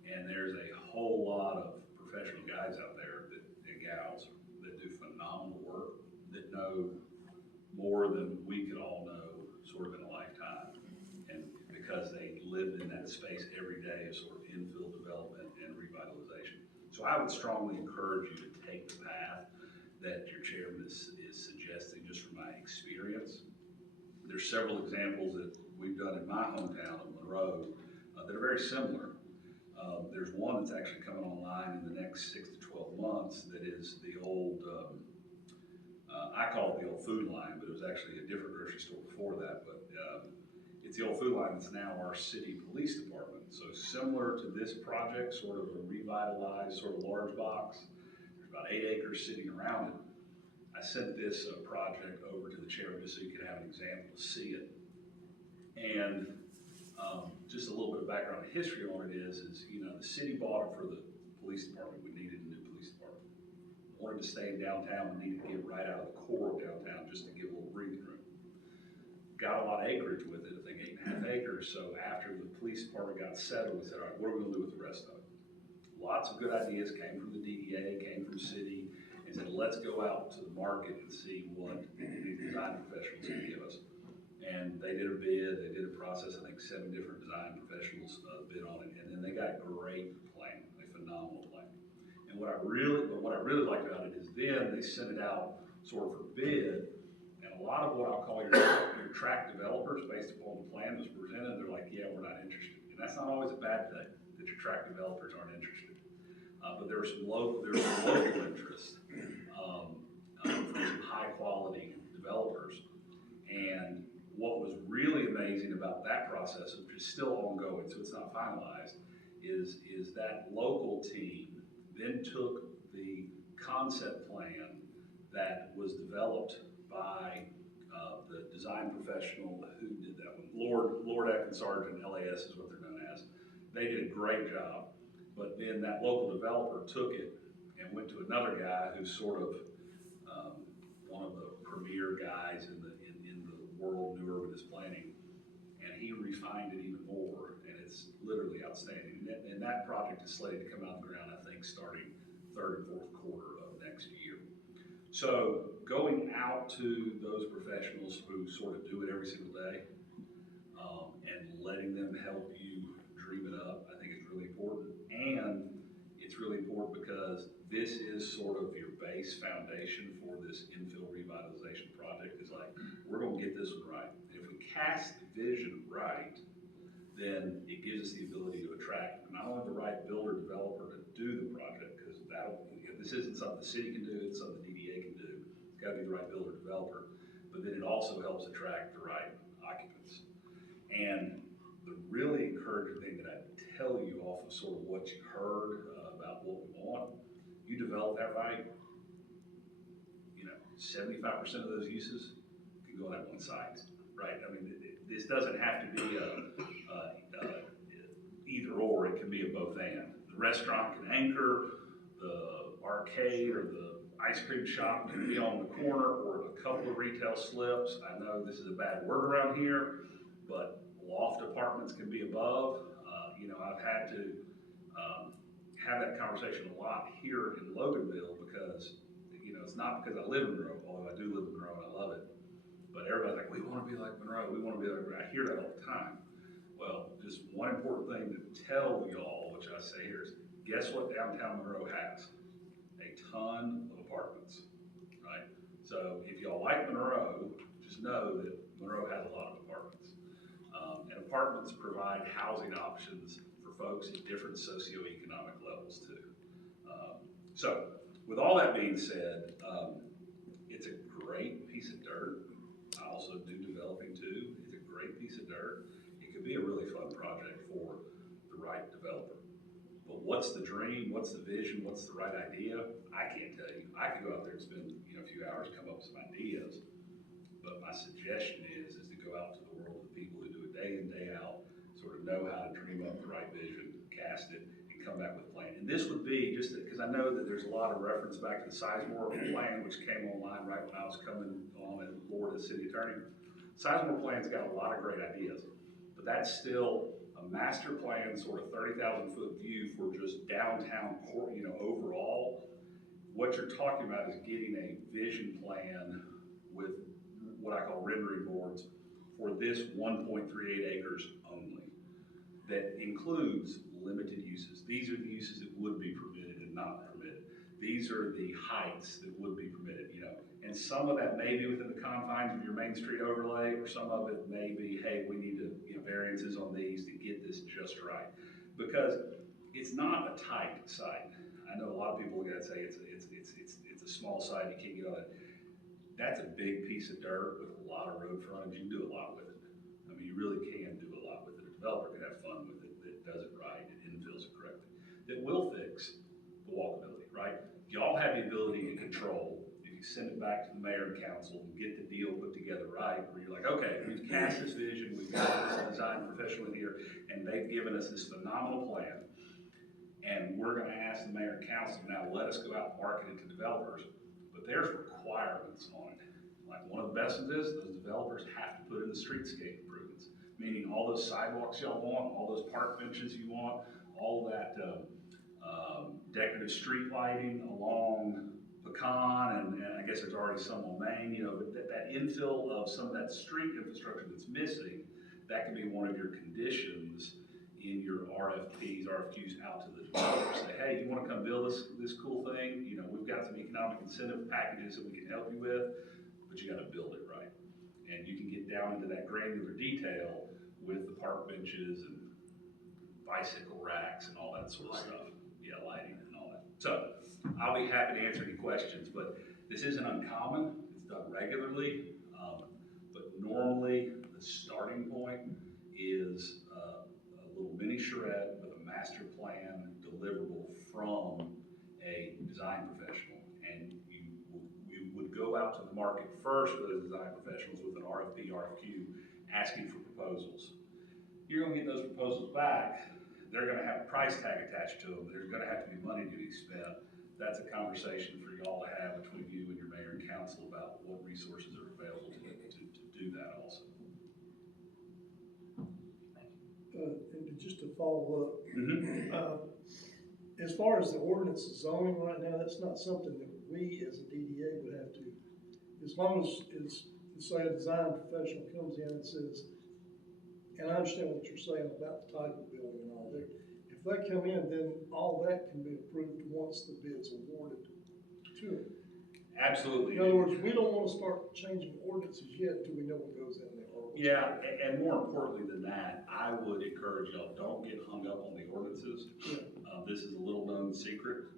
And there's a whole lot of professional guys out there and gals that do phenomenal work, that know more than we could all know sort of in a lifetime. And because they live in that space every day of sort of infill development and revitalization. So I would strongly encourage you to take the path that your chairman is suggesting, just from my experience. There's several examples that we've done in my hometown of Monroe that are very similar. There's one that's actually coming online in the next 6 to 12 months that is the old, I call it the old food line, but it was actually a different grocery store before that. But it's the old food line that's now our city police department. So similar to this project, sort of a revitalized, sort of large box. There's about 8 acres sitting around it. I sent this project over to the chairman just so you could have an example to see it. And just a little bit of background and history on it is you know, the city bought it for the police department. We needed a new police department. Wanted to stay in downtown, we needed to get right out of the core of downtown just to give a little breathing room. Got a lot of acreage with it, I think 8.5 acres. So after the police department got settled, we said, all right, what are we gonna do with the rest of it? Lots of good ideas came from the DDA, came from the city, and said, let's go out to the market and see what these design professionals can give us. And they did a bid, they did a process, I think 7 different design professionals bid on it, and then they got a great plan, a phenomenal plan. And what I really liked about it is then they sent it out sort of for bid, and a lot of what I'll call your track developers, based upon the plan that was presented, they're like, yeah, we're not interested. And that's not always a bad thing, that your track developers aren't interested. But there was some local interest from some high quality developers. And what was really amazing about that process, which is still ongoing, so it's not finalized, is that local team then took the concept plan that was developed by the design professional who did that one. Lord Atkins Sargent, LAS is what they're known as. They did a great job, but then that local developer took it and went to another guy who's sort of one of the premier guys in the world of new urbanist planning, and he refined it even more, and it's literally outstanding. And that project is slated to come out of the ground, I think, starting 3rd and 4th quarter of next year. So going out to those professionals who sort of do it every single day, and letting them help you dream it up, I think is really important. And it's really important because this is sort of your base foundation for this infill revitalization project. Is like, we're gonna get this one right. And if we cast the vision right, then it gives us the ability to attract not only the right builder developer to do the project, because this isn't something the city can do, it's something the DDA can do. It's gotta be the right builder developer, but then it also helps attract the right occupants. And the really encouraging thing that I tell you off of sort of what you heard about what we want, you develop that right, 75% of those uses can go on that one site, right? I mean, this doesn't have to be either or, it can be a both and. The restaurant can anchor, the arcade or the ice cream shop can be on the corner, or a couple of retail slips. I know this is a bad word around here, but loft apartments can be above. I've had to have that conversation a lot here in Loganville because, it's not because I live in Monroe, although I do live in Monroe and I love it. But everybody's like, we want to be like Monroe, we want to be like Monroe. I hear that all the time. Well, just one important thing to tell y'all, which I say here is, guess what downtown Monroe has? A ton of apartments, right? So if y'all like Monroe, just know that Monroe has a lot of apartments. And apartments provide housing options for folks at different socioeconomic levels too. So with all that being said, it's a great piece of dirt. I also do developing too. It's a great piece of dirt. It could be a really fun project for the right developer. But what's the dream? What's the vision? What's the right idea? I can't tell you. I could go out there and spend a few hours, come up with some ideas. But my suggestion is to go out to the world of the people who do it day in, day out, sort of know how to dream up the right vision, cast it, and and come back with a plan. And this would be just, because I know that there's a lot of reference back to the Sizemore plan, which came online right when I was coming on as board as city attorney. Sizemore plan's got a lot of great ideas, but that's still a master plan, sort of 30,000 foot view for just downtown core, overall. What you're talking about is getting a vision plan with what I call rendering boards for this 1.38 acres only. That includes limited uses. These are the uses that would be permitted and not permitted. These are the heights that would be permitted, and some of that may be within the confines of your Main Street overlay, or some of it may be, hey, we need to, variances on these to get this just right. Because it's not a tight site. I know a lot of people are gonna say it's a small site, you can't get on it. That's a big piece of dirt with a lot of road frontage. You can do a lot with it. I mean, you really can do a lot with it. A developer can have fun with it, that does it right, that infills it correctly, that will fix the walkability, right? Y'all have the ability to control, if you send it back to the mayor and council and get the deal put together right, where you're like, okay, we've cast this vision, we've got this design professional in here, and they've given us this phenomenal plan, and we're gonna ask the mayor and council, now let us go out and market it to developers, but there's requirements on it. Like, one of the best of this, those developers have to put in the streetscape improvements, meaning all those sidewalks y'all want, all those park benches you want, all that decorative street lighting along Pecan, and I guess there's already some on Main, but that infill of some of that street infrastructure that's missing, that can be one of your conditions in your RFPs, RFQs out to the developers. Say, hey, you wanna come build this cool thing? We've got some economic incentive packages that we can help you with, but you gotta build it right. And you can get down into that granular detail with the park benches and bicycle racks and all that sort of stuff. Yeah, lighting and all that. So, I'll be happy to answer any questions, but this isn't uncommon. It's done regularly. But normally, the starting point is a little mini charrette with a master plan deliverable from a design professional. And you would go out to the market first with those design professionals with an RFP, RFQ, asking for proposals. You're gonna get those proposals back. They're gonna have a price tag attached to them. There's gonna have to be money to be spent. That's a conversation for y'all to have between you and your mayor and council about what resources are available to do that also. And just to follow up, as far as the ordinance zoning right now, that's not something that we as a DDA would have to, as long as say a design professional comes in and says, and I understand what you're saying about the type of building and all that. If they come in, then all that can be approved once the bid's awarded to them. Absolutely. In other words, we don't want to start changing ordinances yet until we know what goes in there. Yeah, and more importantly than that, I would encourage y'all, don't get hung up on the ordinances. Yeah. This is a little known secret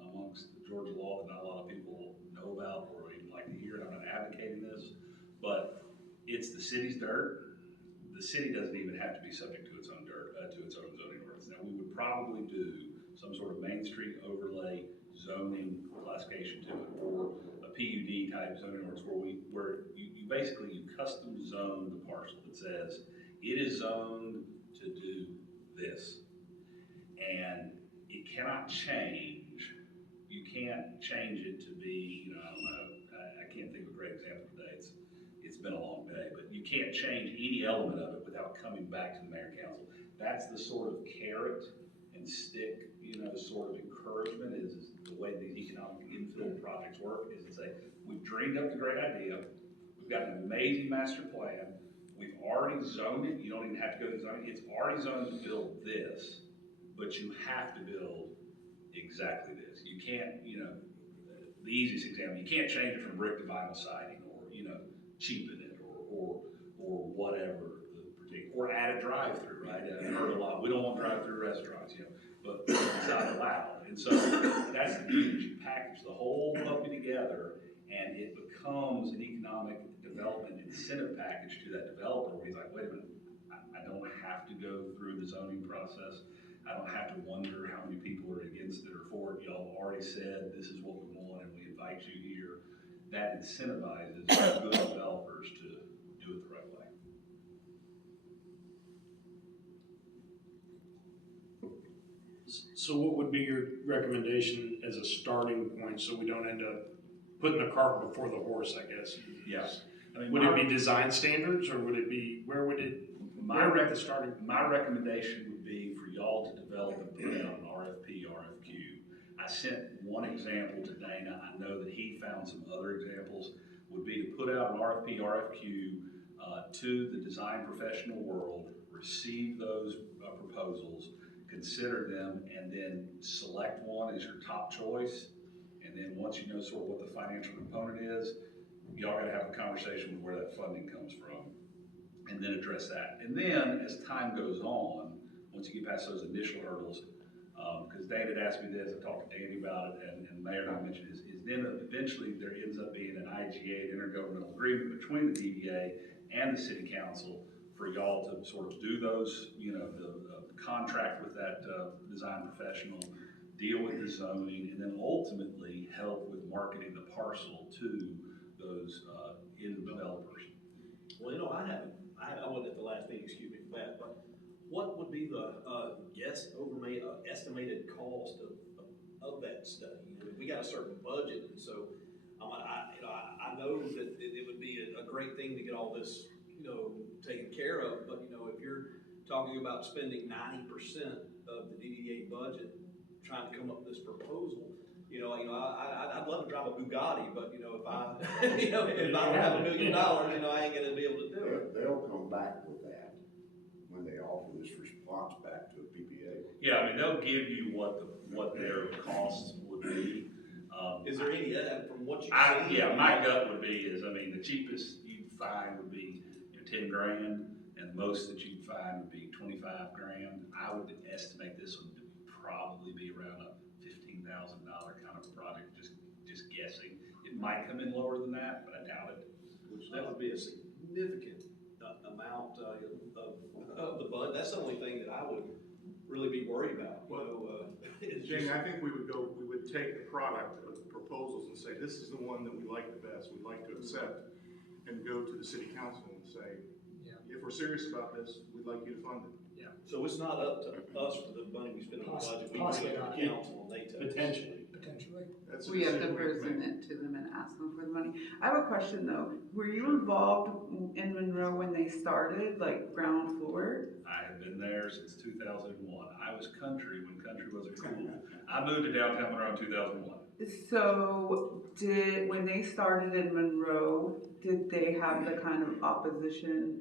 amongst the Georgia law that not a lot of people know about or even like to hear. I'm not advocating this, but it's the city's dirt. The city doesn't even have to be subject to its own dirt, to its own zoning ordinance. Now, we would probably do some sort of Main Street overlay zoning classification to it, or a PUD type zoning ordinance where you basically custom zone the parcel that says it is zoned to do this, and it cannot change. You can't change it to be, I don't know, I can't think of a great example today. It's been a long day, but you can't change any element of it without coming back to the mayor and council. That's the sort of carrot and stick, sort of encouragement is the way these economic infill projects work, is to say, we've dreamed up the great idea, we've got an amazing master plan, we've already zoned it, you don't even have to go to zoning, it's already zoned to build this, but you have to build exactly this. You can't, the easiest example, you can't change it from brick to vinyl siding, or, cheapen it, or whatever the particular, or add a drive-through, right? I heard a lot, we don't want drive-through restaurants, but it's not allowed. And so that's the beauty, you package the whole puppy together, and it becomes an economic development incentive package to that developer, where he's like, wait a minute, I don't have to go through the zoning process. I don't have to wonder how many people are against it or for it. Y'all have already said this is what we want, and we invite you here. That incentivizes good developers to do it the right way. So what would be your recommendation as a starting point, so we don't end up putting the cart before the horse, I guess? Yes. I mean, Would it be design standards, or would it be, where would the starting? My recommendation would be for y'all to develop and put out an RFP, RFQ. I sent one example to Dana. I know that he found some other examples. Would be to put out an RFP, RFQ to the design professional world, receive those proposals, consider them, and then select one as your top choice. And then once you know sort of what the financial component is, y'all gotta have a conversation with where that funding comes from, and then address that. And then as time goes on, once you get past those initial hurdles, because Dana had asked me this, I talked to Danny about it, and Mayor and I mentioned is then eventually there ends up being an IGA, an intergovernmental agreement between the DDA and the city council for y'all to sort of do those, the contract with that design professional, deal with the zoning, and then ultimately help with marketing the parcel to those end developers. Well, I wasn't at the last meeting, excuse me for that, but what would be the estimated cost of that study? We got a certain budget, and so I know that it would be a great thing to get all this taken care of, but if you're talking about spending 90% of the DDA budget trying to come up with this proposal, I'd love to drive a Bugatti, but if I if I don't have $1 million, I ain't gonna be able to do it. They'll come back with that when they offer this response back to a PPA. Yeah, I mean, they'll give you what their costs would be. Is there any, from what you've seen? Yeah, my gut would be the cheapest you'd find would be 10 grand, and the most that you'd find would be 25 grand. I would estimate this one to probably be around a $15,000 kind of project, just guessing. It might come in lower than that, but I doubt it. Which that would be a significant amount of the budget. That's the only thing that I would really be worried about. Jamie, I think we would take the product of the proposals and say, this is the one that we like the best, we'd like to accept, and go to the city council and say, if we're serious about this, we'd like you to fund it. Yeah. So it's not up to us for the money we spend on the budget. We Possibly bring it to not. the council and they tell us. Potentially. That's a We have to decision we present make. it to them and ask them for the money. I have a question though. Were you involved in Monroe when they started, like ground floor? I have been there since 2001. I was country when country was cool. I moved to downtown Monroe in 2001. So when they started in Monroe, did they have the kind of opposition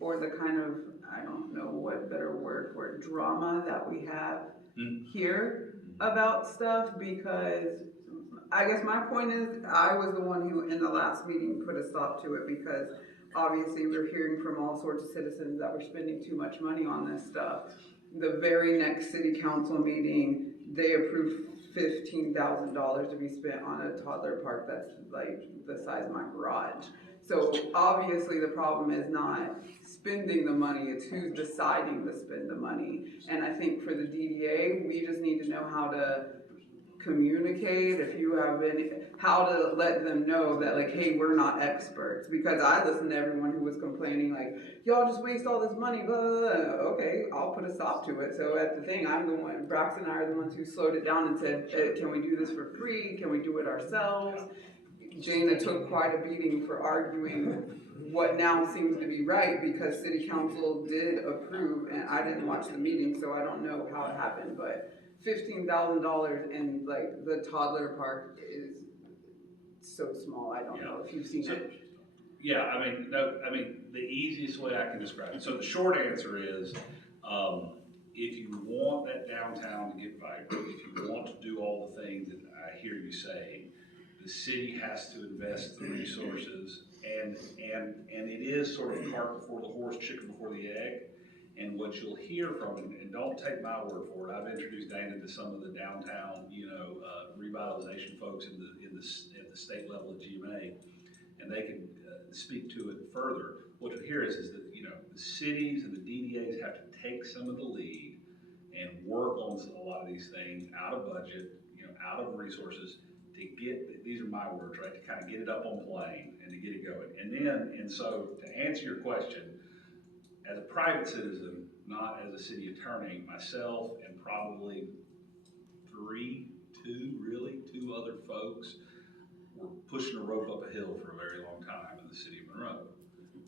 or the kind of, I don't know what better word for it, drama that we have here about stuff? Because I guess my point is, I was the one who in the last meeting put a stop to it, because obviously we're hearing from all sorts of citizens that we're spending too much money on this stuff. The very next city council meeting, they approved $15,000 to be spent on a toddler park that's like the size of my garage. So obviously the problem is not spending the money, it's who's deciding to spend the money. And I think for the DDA, we just need to know how to communicate, if you have any, how to let them know that like, hey, we're not experts. Because I listened to everyone who was complaining like, y'all just waste all this money, blah, blah, blah. Okay, I'll put a stop to it. So at the thing, I'm the one, Braxton and I are the ones who slowed it down and said, can we do this for free? Can we do it ourselves? Jana took quite a beating for arguing what now seems to be right, because city council did approve, and I didn't watch the meeting, so I don't know how it happened, but $15,000 in like the toddler park is so small. I don't know if you've seen it. Yeah, the easiest way I can describe it. So the short answer is, if you want that downtown to get vibrant, if you want to do all the things that I hear you saying, the city has to invest the resources, and it is sort of cart before the horse, chicken before the egg. And what you'll hear from, and don't take my word for it, I've introduced Dana to some of the downtown, revitalization folks at the state level at GMA, and they can speak to it further. What you'll hear is that the cities and the DDAs have to take some of the lead and work on a lot of these things out of budget, out of resources, to get, these are my words, right, to kind of get it up on plane and to get it going. And so to answer your question, as a private citizen, not as a city attorney, myself and probably two other folks were pushing a rope up a hill for a very long time in the city of Monroe.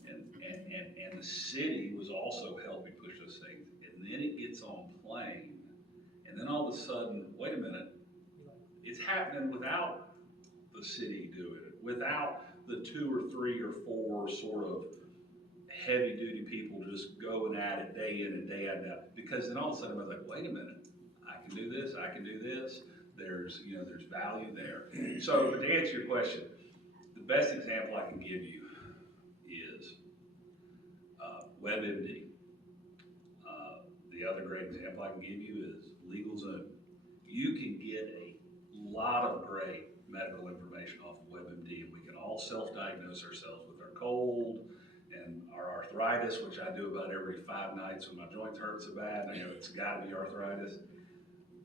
And the city was also helping push those things. And then it gets on plane, and then all of a sudden, wait a minute, it's happening without the city doing it, without the 2 or 3 or 4 sort of heavy duty people just going at it day in and day out. Because then all of a sudden I was like, wait a minute, I can do this, I can do this. There's value there. So to answer your question, the best example I can give you is WebMD. The other great example I can give you is LegalZoom. You can get a lot of great medical information off of WebMD, and we can all self-diagnose ourselves with our cold and our arthritis, which I do about every 5 nights when my joints hurt so bad. I know it's got to be arthritis.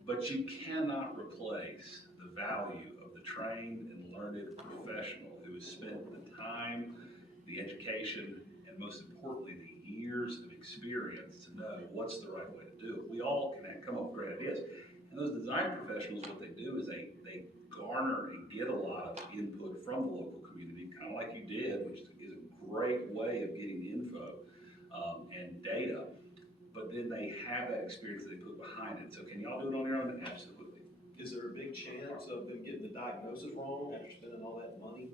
But you cannot replace the value of the trained and learned professional who has spent the time, the education, and most importantly, the years of experience to know what's the right way to do it. We all can come up with great ideas. And those design professionals, what they do is they garner and get a lot of input from the local community, kind of like you did, which is a great way of getting info and data. But then they have that experience that they put behind it. So can y'all do it on your own? Absolutely. Is there a big chance of them getting the diagnosis wrong after spending all that money?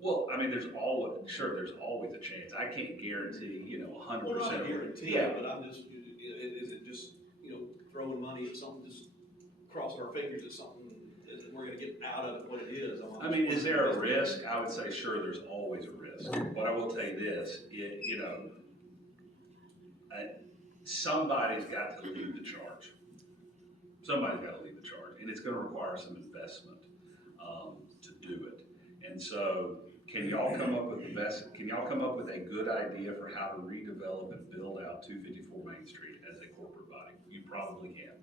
Well, I mean, there's always a chance. I can't guarantee, 100%. Well, not a guarantee, Yeah. but I'm just, is it just, throwing money at something, just crossing our fingers at something that we're gonna get out of it what it is? I mean, is there a risk? I would say, sure, there's always a risk. But I will tell you this, somebody's got to lead the charge. Somebody's got to lead the charge, and it's going to require some investment to do it. And so, can y'all come up with a good idea for how to redevelop and build out 254 Main Street as a corporate body? You probably can.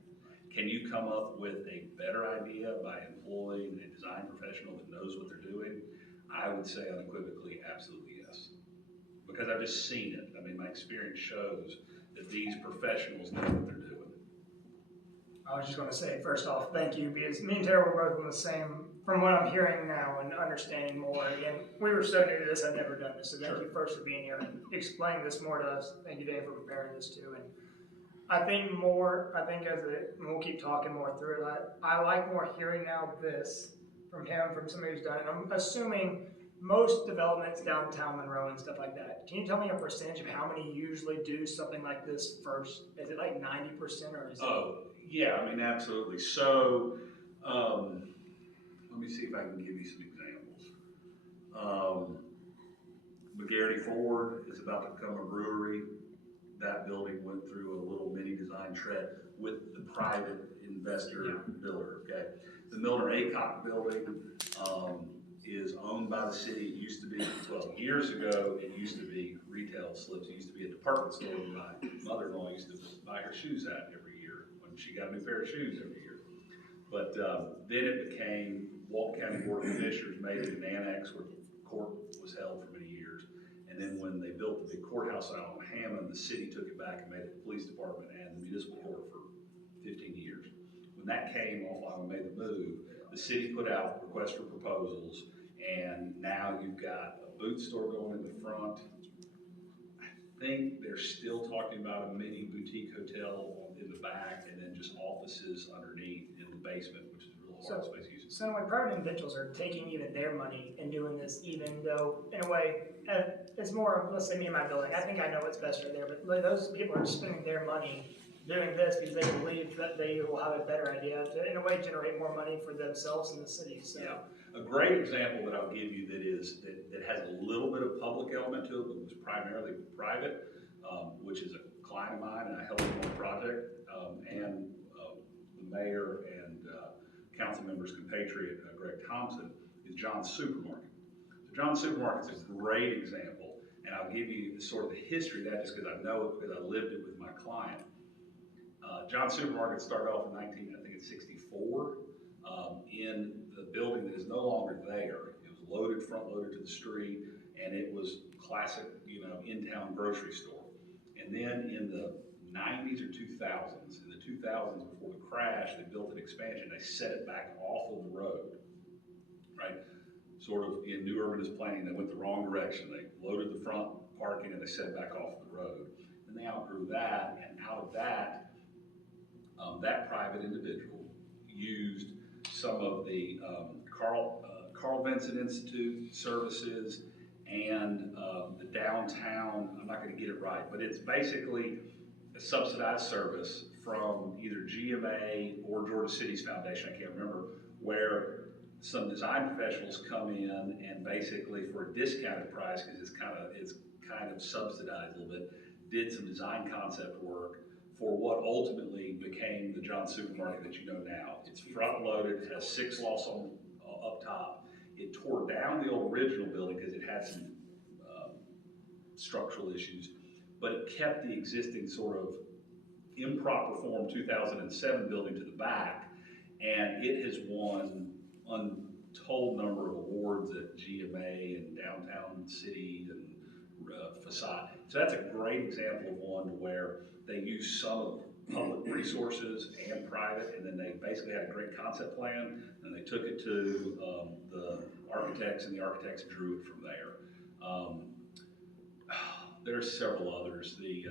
Can you come up with a better idea by employing a design professional that knows what they're doing? I would say unequivocally, absolutely yes. Because I've just seen it. I mean, my experience shows that these professionals know what they're doing. I was just going to say, first off, thank you, because me and Tara were both on the same, from what I'm hearing now and understanding more. Again, we were so new to this, I've never done this, so thank you first for being here and explaining this more to us. Thank you, Dave, for preparing this too. And I think we'll keep talking more through it. I like more hearing now this from him, from somebody who's done it. I'm assuming most developments downtown Monroe and stuff like that. Can you tell me a percentage of how many usually do something like this first? Is it like 90% or is it? Oh, yeah, I mean, absolutely. So, let me see if I can give you some examples. McGarity Ford is about to become a brewery. That building went through a little mini design shred with the private investor builder, okay? The Milner Aycock building is owned by the city. It used to be, 12 years ago, it used to be retail slips. It used to be a department store where my mother-in-law used to buy her shoes at every year when she got a new pair of shoes every year. But then it became, Walton County Board of Commissioners made it an annex where court was held for many years. And then when they built the big courthouse out on Hammond, the city took it back and made it the police department and the municipal court for 15 years. When that came off and made the move, the city put out requests for proposals, and now you've got a boot store going in the front. I think they're still talking about a mini boutique hotel in the back, and then just offices underneath in the basement, which is real hard space usage. So when private individuals are taking even their money and doing this, even though in a way it's more of, let's say me and my building, I think I know what's best right there, but those people are spending their money doing this because they believe that they will have a better idea to, in a way, generate more money for themselves and the city. So. Yeah. A great example that I'll give you that has a little bit of public element to it, but was primarily private, which is a client of mine, and I helped him on the project, and the mayor and council member's compatriot, Greg Thompson, is John's Supermarket. So John's Supermarket is a great example, and I'll give you sort of the history of that just because I know it, because I lived it with my client. John's Supermarket started off in 1964 in the building that is no longer there. It was loaded, front loaded to the street, and it was classic, in-town grocery store. And then in the 90s or 2000s. In the 2000s, before the crash, they built an expansion. They set it back off of the road, right? Sort of in new urbanist planning, they went the wrong direction. They loaded the front parking and they set it back off the road. Then they outgrew that, and out of that, that private individual used some of the Carl Vinson Institute services and the downtown, I'm not going to get it right, but it's basically a subsidized service from either GMA or Georgia City's foundation, I can't remember, where some design professionals come in and basically for a discounted price, because it's kind of subsidized a little bit, did some design concept work for what ultimately became the John Supermarket that you know now. It's front loaded, it has 6 lofts on up top. It tore down the old original building because it had some structural issues, but it kept the existing sort of improper form 2007 building to the back, and it has won untold number of awards at GMA and Downtown City and Facade. So that's a great example of one where they use some of public resources and private, and then they basically had a great concept plan, and they took it to the architects, and the architects drew it from there. There's several others. The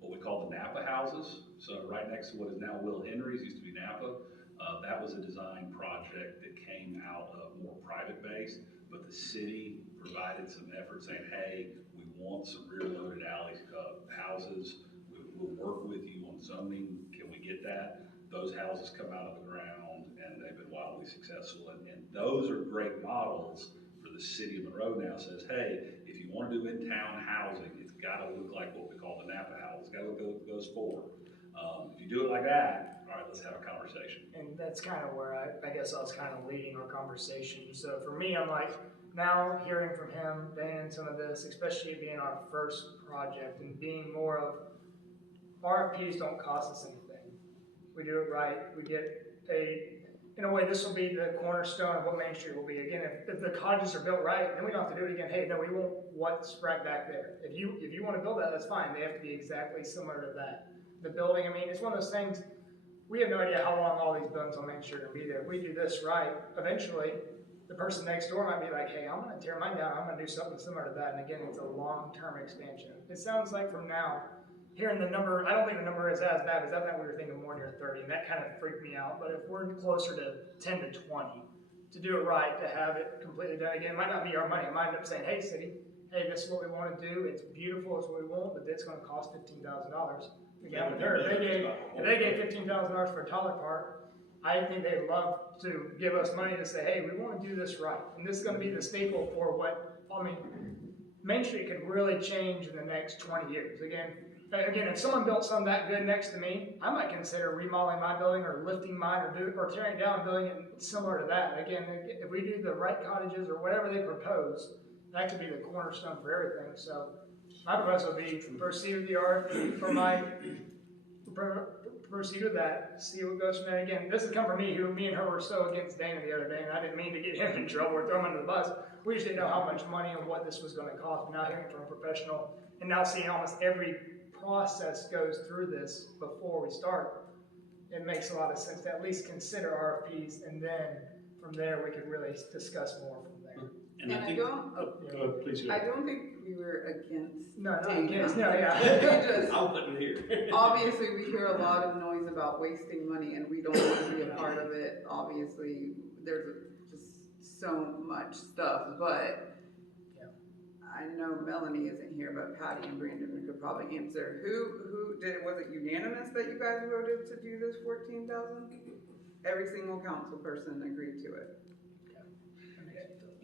what we call the Napa houses. So right next to what is now Will Henry's, used to be Napa. That was a design project that came out of more private based, but the city provided some effort saying, hey, we want some rear loaded alley houses. We'll work with you on zoning. Can we get that? Those houses come out of the ground and they've been wildly successful. And those are great models for the city of Monroe now. Says, hey, if you want to do in-town housing, it's got to look like what we call the Napa house. It's got to look like those 4. If you do it like that, all right, let's have a conversation. And that's kind of where I guess I was kind of leading our conversation. So for me, I'm like, now hearing from him, Dan, some of this, especially being our first project and being more of, RFPs don't cost us anything. We do it right. We get in a way, this will be the cornerstone of what Main Street will be. Again, if the cottages are built right, then we don't have to do it again. Hey, no, we want what's right back there. If you want to build that, that's fine. They have to be exactly similar to that. The building, I mean, it's one of those things, we have no idea how long all these buildings on Main Street are going to be there. If we do this right, eventually, the person next door might be like, hey, I'm going to tear mine down. I'm going to do something similar to that. And again, it's a long-term expansion. It sounds like from now, hearing the number, I don't think the number is as bad, because I thought we were thinking more near 30, and that kind of freaked me out. But if we're closer to 10 to 20, to do it right, to have it completely done, again, it might not be our money. It might end up saying, hey, city, hey, this is what we want to do. It's beautiful, it's what we want, but it's going to cost $15,000. We got with her. If they gave $15,000 for a Tyler Park, I think they'd love to give us money to say, hey, we want to do this right. And this is going to be the staple for what, I mean, Main Street could really change in the next 20 years. Again, if someone built something that good next to me, I might consider remodeling my building or lifting mine or tearing down and building it similar to that. Again, if we do the right cottages or whatever they propose, that could be the cornerstone for everything. So my proposal would be proceed with the RFP proceed with that, see what goes from there. Again, this has come from me, me and her were so against Dana the other day, and I didn't mean to get him in trouble or throw him under the bus. We just didn't know how much money and what this was going to cost. But now hearing from a professional and now seeing almost every process goes through this before we start, it makes a lot of sense to at least consider RFPs, and then from there we could really discuss more from there. And I don't think we were against. No, not Dana. against. No, yeah. I'll put it here. Obviously, we hear a lot of noise about wasting money, and we don't want to be a part of it. Obviously, there's just so much stuff, but I know Melanie isn't here, but Patty and Brandon could probably answer. Who did? Was it unanimous that you guys voted to do this 14,000? Every single council person agreed to it.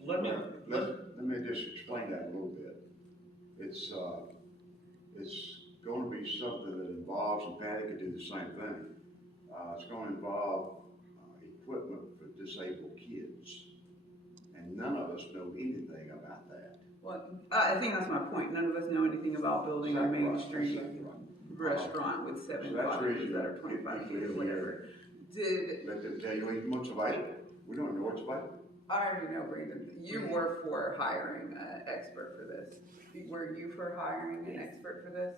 Let me just explain that a little bit. It's going to be something that involves, and Patty could do the same thing. It's going to involve equipment for disabled kids, and none of us know anything about that. Well, I think that's my point. None of us know anything about building a Main Street restaurant with 7 cottages that are 25 feet or whatever. Let them tell you what's available. We don't know what's available. I already know, Brandon. You were for hiring an expert for this. Were you for hiring an expert for this?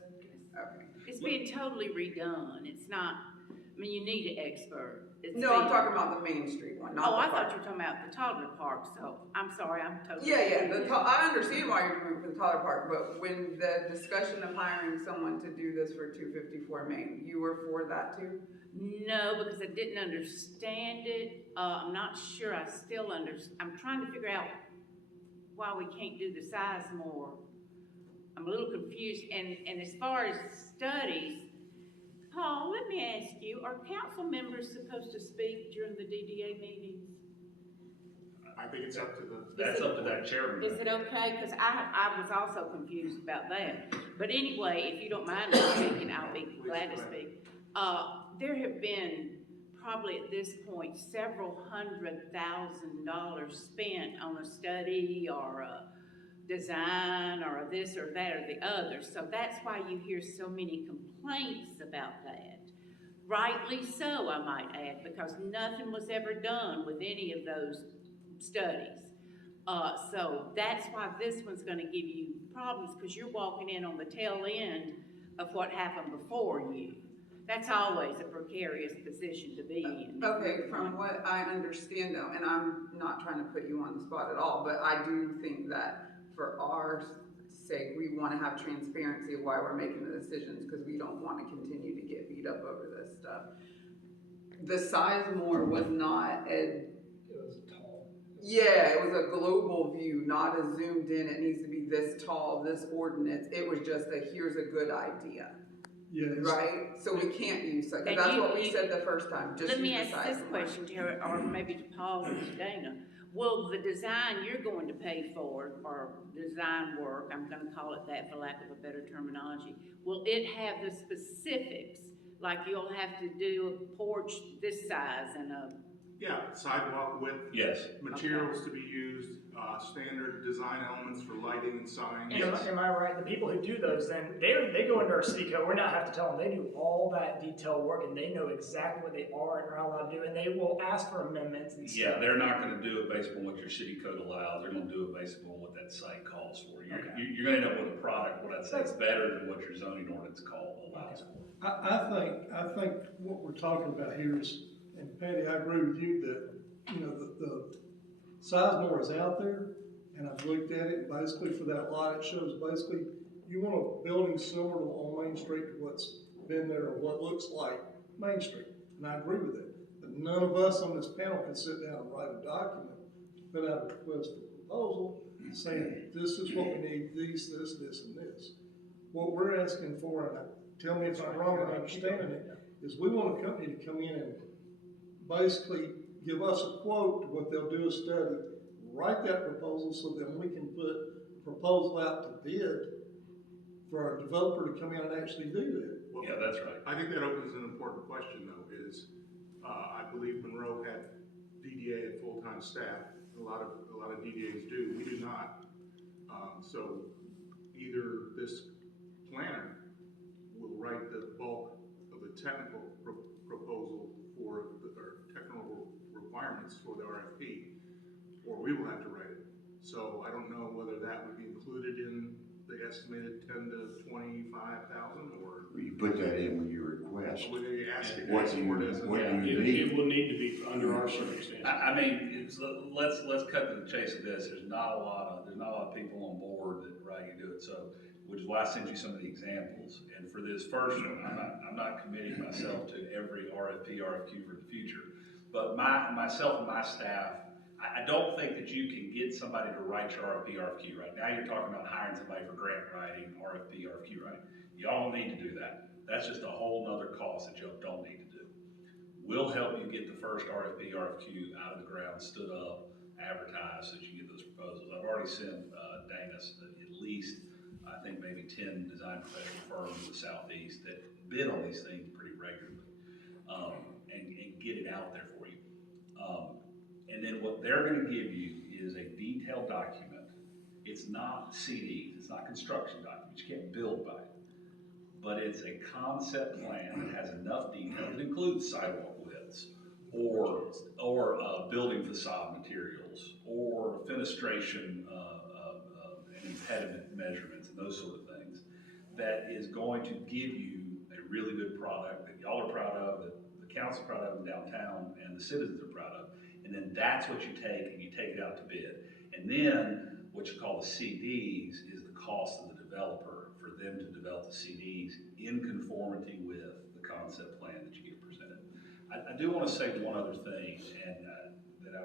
Okay. being totally redone. It's not, I mean, you need an expert. It's No, I'm being- talking about the Main Street one, not Oh, the I thought park. you were talking about the toddler park, so I'm sorry, I'm totally. Yeah, I understand why you're doing it for the Tyler Park, but when the discussion of hiring someone to do this for 254 Main, you were for that too? No, because I didn't understand it. I'm not sure I still I'm trying to figure out why we can't do the size more. I'm a little confused, and as far as studies, Paul, let me ask you, are council members supposed to speak during the DDA meetings? I think it's up to the. That's up to that chairman. Is it okay? Because I was also confused about that. But anyway, if you don't mind me speaking, I'll be glad to speak. There have been probably at this point several $100,000 spent on a study or a design or a this or that or the other. So that's why you hear so many complaints about that. Rightly so, I might add, because nothing was ever done with any of those studies. So that's why this one's gonna give you problems, because you're walking in on the tail end of what happened before you. That's always a precarious position to be in. Okay, from what I understand though, and I'm not trying to put you on the spot at all, but I do think that for our sake, we wanna have transparency of why we're making the decisions, because we don't wanna continue to get beat up over this stuff. The Sizemore was not a Yeah, it was a global view, not a zoomed in, it needs to be this tall, this ordinance. It was just a, here's a good idea, Yes. right? So we can't use that, because And that's what we said the first time, just Let me use the ask size this of question to her, or maybe to Paul or to Dana. Will the design you're going to pay for, or design work, I'm gonna call it that for lack of a better terminology, will it have the specifics? Like you'll have to do a porch this size and a Yeah, sidewalk width. Yes. Materials to be used, standard design elements for lighting and signs. And am I right? The people who do those, then they go into our city code. We're not have to tell them. They do all that detailed work, and they know exactly what they are and are allowed to do. And they will ask for amendments and Yeah, stuff. they're not gonna do it based on what your city code allows, they're gonna do it based on what that site calls for. You're gonna end up with a product, what I'd say is better than what your zoning ordinance allows for. I think what we're talking about here is, and Patty, I agree with you that, you know, the Sizemore is out there, and I've looked at it, and basically for that lot, it shows basically, you want a building similar to on Main Street to what's been there, or what looks like Main Street, and I agree with it. But none of us on this panel can sit down and write a document, put out a request for proposal, saying, this is what we need, this, and this. What we're asking for, and tell me if I'm wrong in understanding it, is we want a company to come in and basically give us a quote, what they'll do is study, write that proposal so that we can put a proposal out to bid for our developer to come in and actually do that. Well, Yeah, that's right. I think that opens an important question though, is, I believe Monroe had DDA at full-time staff. A lot of DDAs do, we do not. So either this planner will write the bulk of the technical proposal or technical requirements for the RFP, or we will have to write it. So I don't know whether that would be included in the estimated 10 to 25,000, or You put that in when you request. whether you ask it. What you need. It will need to be under our circumstances. I mean, let's cut to the chase of this. There's not a lot of people on board that you do it. So, which is why I sent you some of the examples. And for this first one, I'm not committing myself to every RFP, RFQ for the future. But myself and my staff, I don't think that you can get somebody to write your RFP, RFQ right now. You're talking about hiring somebody for grant writing, RFP, RFQ writing. Y'all need to do that. That's just a whole nother cost that y'all don't need to do. We'll help you get the first RFP, RFQ out of the ground, stood up, advertised, so that you get those proposals. I've already sent Dana at least, I think maybe 10 design professional firms in the Southeast that bid on these things pretty regularly, and get it out there for you. And then what they're gonna give you is a detailed document. It's not CDs, it's not construction documents, you can't build by it. But it's a concept plan that has enough detail. It includes sidewalk widths, or building facade materials, or fenestration and impediment measurements, and those sort of things. That is going to give you a really good product that y'all are proud of, that the council's proud of in downtown, and the citizens are proud of. And then that's what you take and you take it out to bid. And then what you call the CDs is the cost of the developer for them to develop the CDs in conformity with the concept plan that you get presented. I do want to say one other thing, and that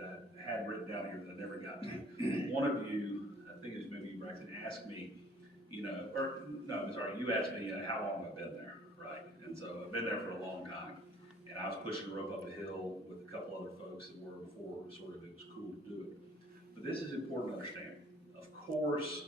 I had written down here that I never got to. One of you, I think it was maybe you, Braxton, asked me, you know, or no, I'm sorry, you asked me how long I've been there, right? And so I've been there for a long time, and I was pushing the rope up a hill with a couple other folks that were before sort of it was cool to do it. But this is important to understand. Of course,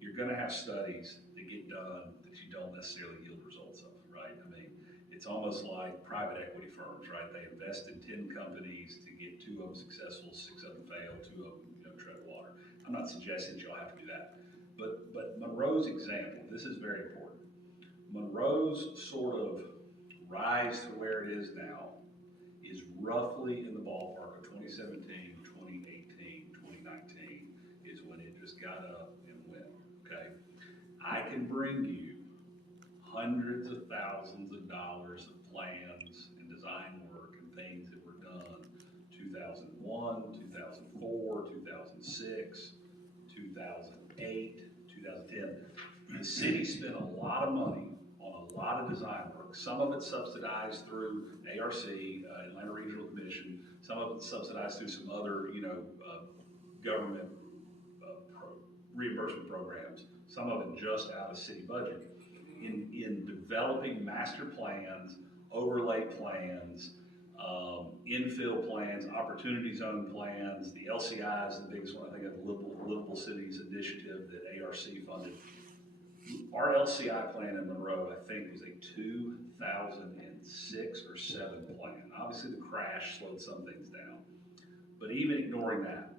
you're going to have studies that get done that you don't necessarily yield results of, right? I mean, it's almost like private equity firms, right? They invest in 10 companies to get 2 of them successful, 6 of them fail, 2 of them, you know, tread water. I'm not suggesting that y'all have to do that. But Monroe's example, this is very important. Monroe's sort of rise to where it is now is roughly in the ballpark of 2017, 2018, 2019 is when it just got up and went, okay? I can bring you hundreds of thousands of dollars of plans and design work and things that were done 2001, 2004, 2006, 2008, 2010. The city spent a lot of money on a lot of design work. Some of it subsidized through ARC, Atlanta Regional Commission. Some of it subsidized through some other, you know, government reimbursement programs. Some of it just out of city budget. In developing master plans, overlay plans, infill plans, opportunity zone plans, the LCI is the biggest one, I think, of the Livable Cities Initiative that ARC funded. Our LCI plan in Monroe, I think, was a 2006 or 7 plan. Obviously, the crash slowed some things down. But even ignoring that,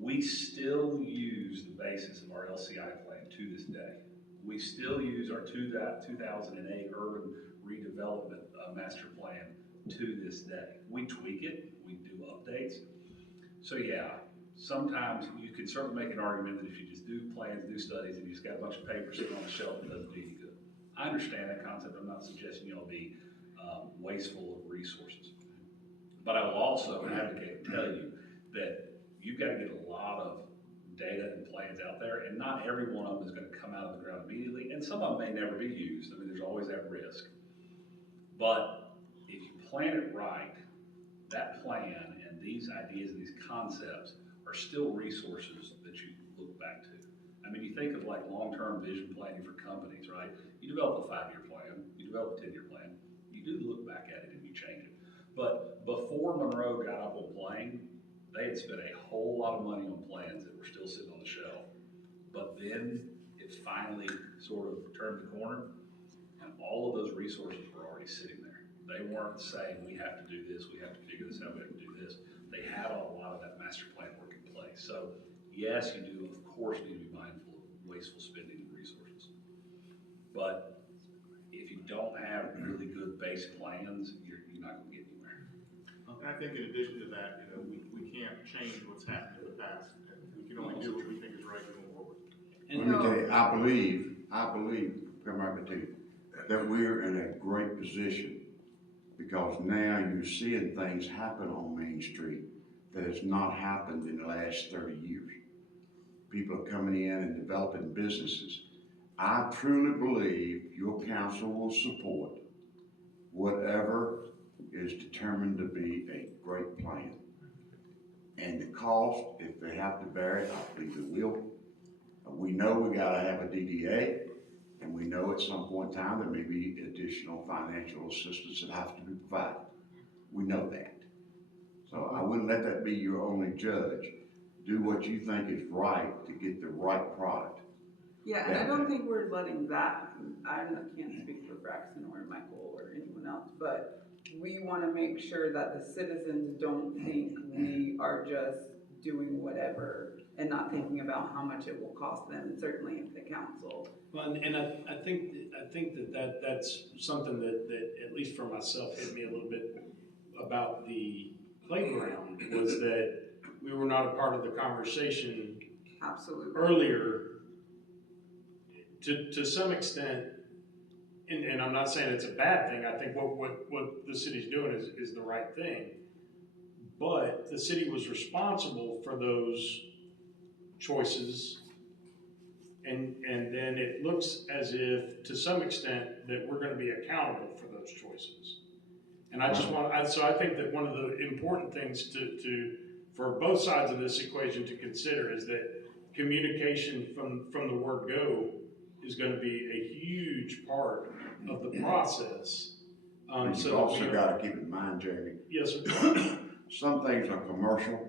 we still use the basis of our LCI plan to this day. We still use our 2008 urban redevelopment master plan to this day. We tweak it, we do updates. So yeah, sometimes you can certainly make an argument that if you just do plans, do studies, and you just got a bunch of paper sitting on the shelf, it doesn't do you good. I understand that concept. I'm not suggesting y'all be wasteful of resources. But I will also advocate and tell you that you've got to get a lot of data and plans out there, and not every one of them is going to come out of the ground immediately, and some of them may never be used. I mean, there's always that risk. But if you plan it right, that plan and these ideas and these concepts are still resources that you look back to. I mean, you think of like long-term vision planning for companies, right? You develop a 5-year plan, you develop a 10-year plan, you do look back at it and you change it. But before Monroe got up on playing, they had spent a whole lot of money on plans that were still sitting on the shelf. But then it finally sort of turned the corner, and all of those resources were already sitting there. They weren't saying, we have to do this, we have to figure this out, we have to do this. They had a lot of that master plan work in place. So yes, you do, of course, need to be mindful of wasteful spending of resources. But if you don't have really good base plans, you're not going to get anywhere. And I think in addition to that, you know, we can't change what's happened in the past. We can only do what we think is right going forward. Let me tell you, I believe, come back to you, that we're in a great position because now you're seeing things happen on Main Street that has not happened in the last 30 years. People are coming in and developing businesses. I truly believe your council will support whatever is determined to be a great plan. And the cost, if they have to bear it, I believe they will. We know we gotta have a DDA, and we know at some point in time there may be additional financial assistance that has to be provided. We know that. So I wouldn't let that be your only judge. Do what you think is right to get the right product. Yeah, and I don't think we're letting that, I can't speak for Braxton or Michael or anyone else, but we want to make sure that the citizens don't think we are just doing whatever and not thinking about how much it will cost them, and certainly if the council. Well, and I think that's something that at least for myself hit me a little bit about the playground was that we were not a part of the conversation Absolutely. earlier. To some extent, and I'm not saying it's a bad thing, I think what the city's doing is the right thing. But the city was responsible for those choices, and then it looks as if, to some extent, that we're gonna be accountable for those choices. And I just so I think that one of the important things for both sides of this equation to consider is that communication from the word go is gonna be a huge part of the process. But So you've that also gotta keep in mind, Jeremy, Yes, sir. some things are commercial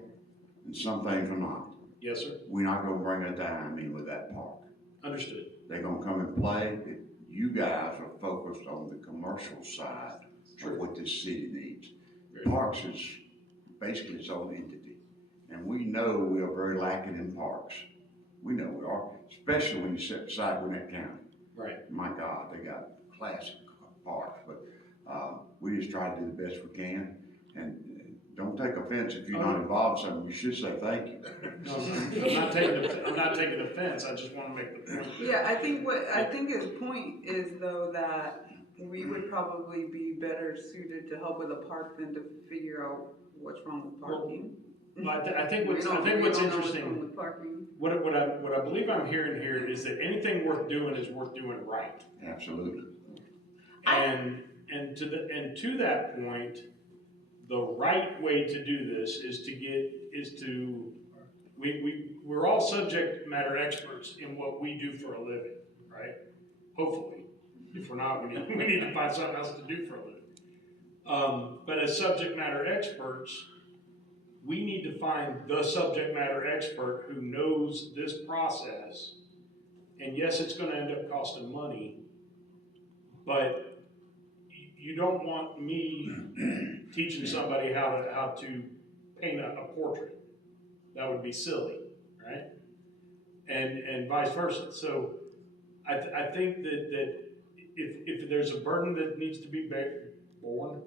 and some things are not. Yes, sir. We're not gonna bring a dime in with that park. Understood. They're gonna come and play. You guys are focused on the commercial side of what this city needs. Parks is basically its own entity. And we know we are very lacking in parks. We know we are, especially when you sit beside Gwinnett County. Right. My God, they got classic parks, but we just try to do the best we can. And don't take offense if you're not involved in something. You should say thank you. No, I'm not taking offense. I just want to make the point. Yeah, I think his point is though that we would probably be better suited to help with a park than to figure out what's wrong with parking. I think what's interesting, what I believe I'm hearing here is that anything worth doing is worth doing right. Absolutely. And to that point, the right way to do this we're all subject matter experts in what we do for a living, right? Hopefully. If we're not, we need to find something else to do for a living. But as subject matter experts, we need to find the subject matter expert who knows this process. And yes, it's going to end up costing money, but you don't want me teaching somebody how to paint a portrait. That would be silly, right? And vice versa. So I think that if there's a burden that needs to be borne,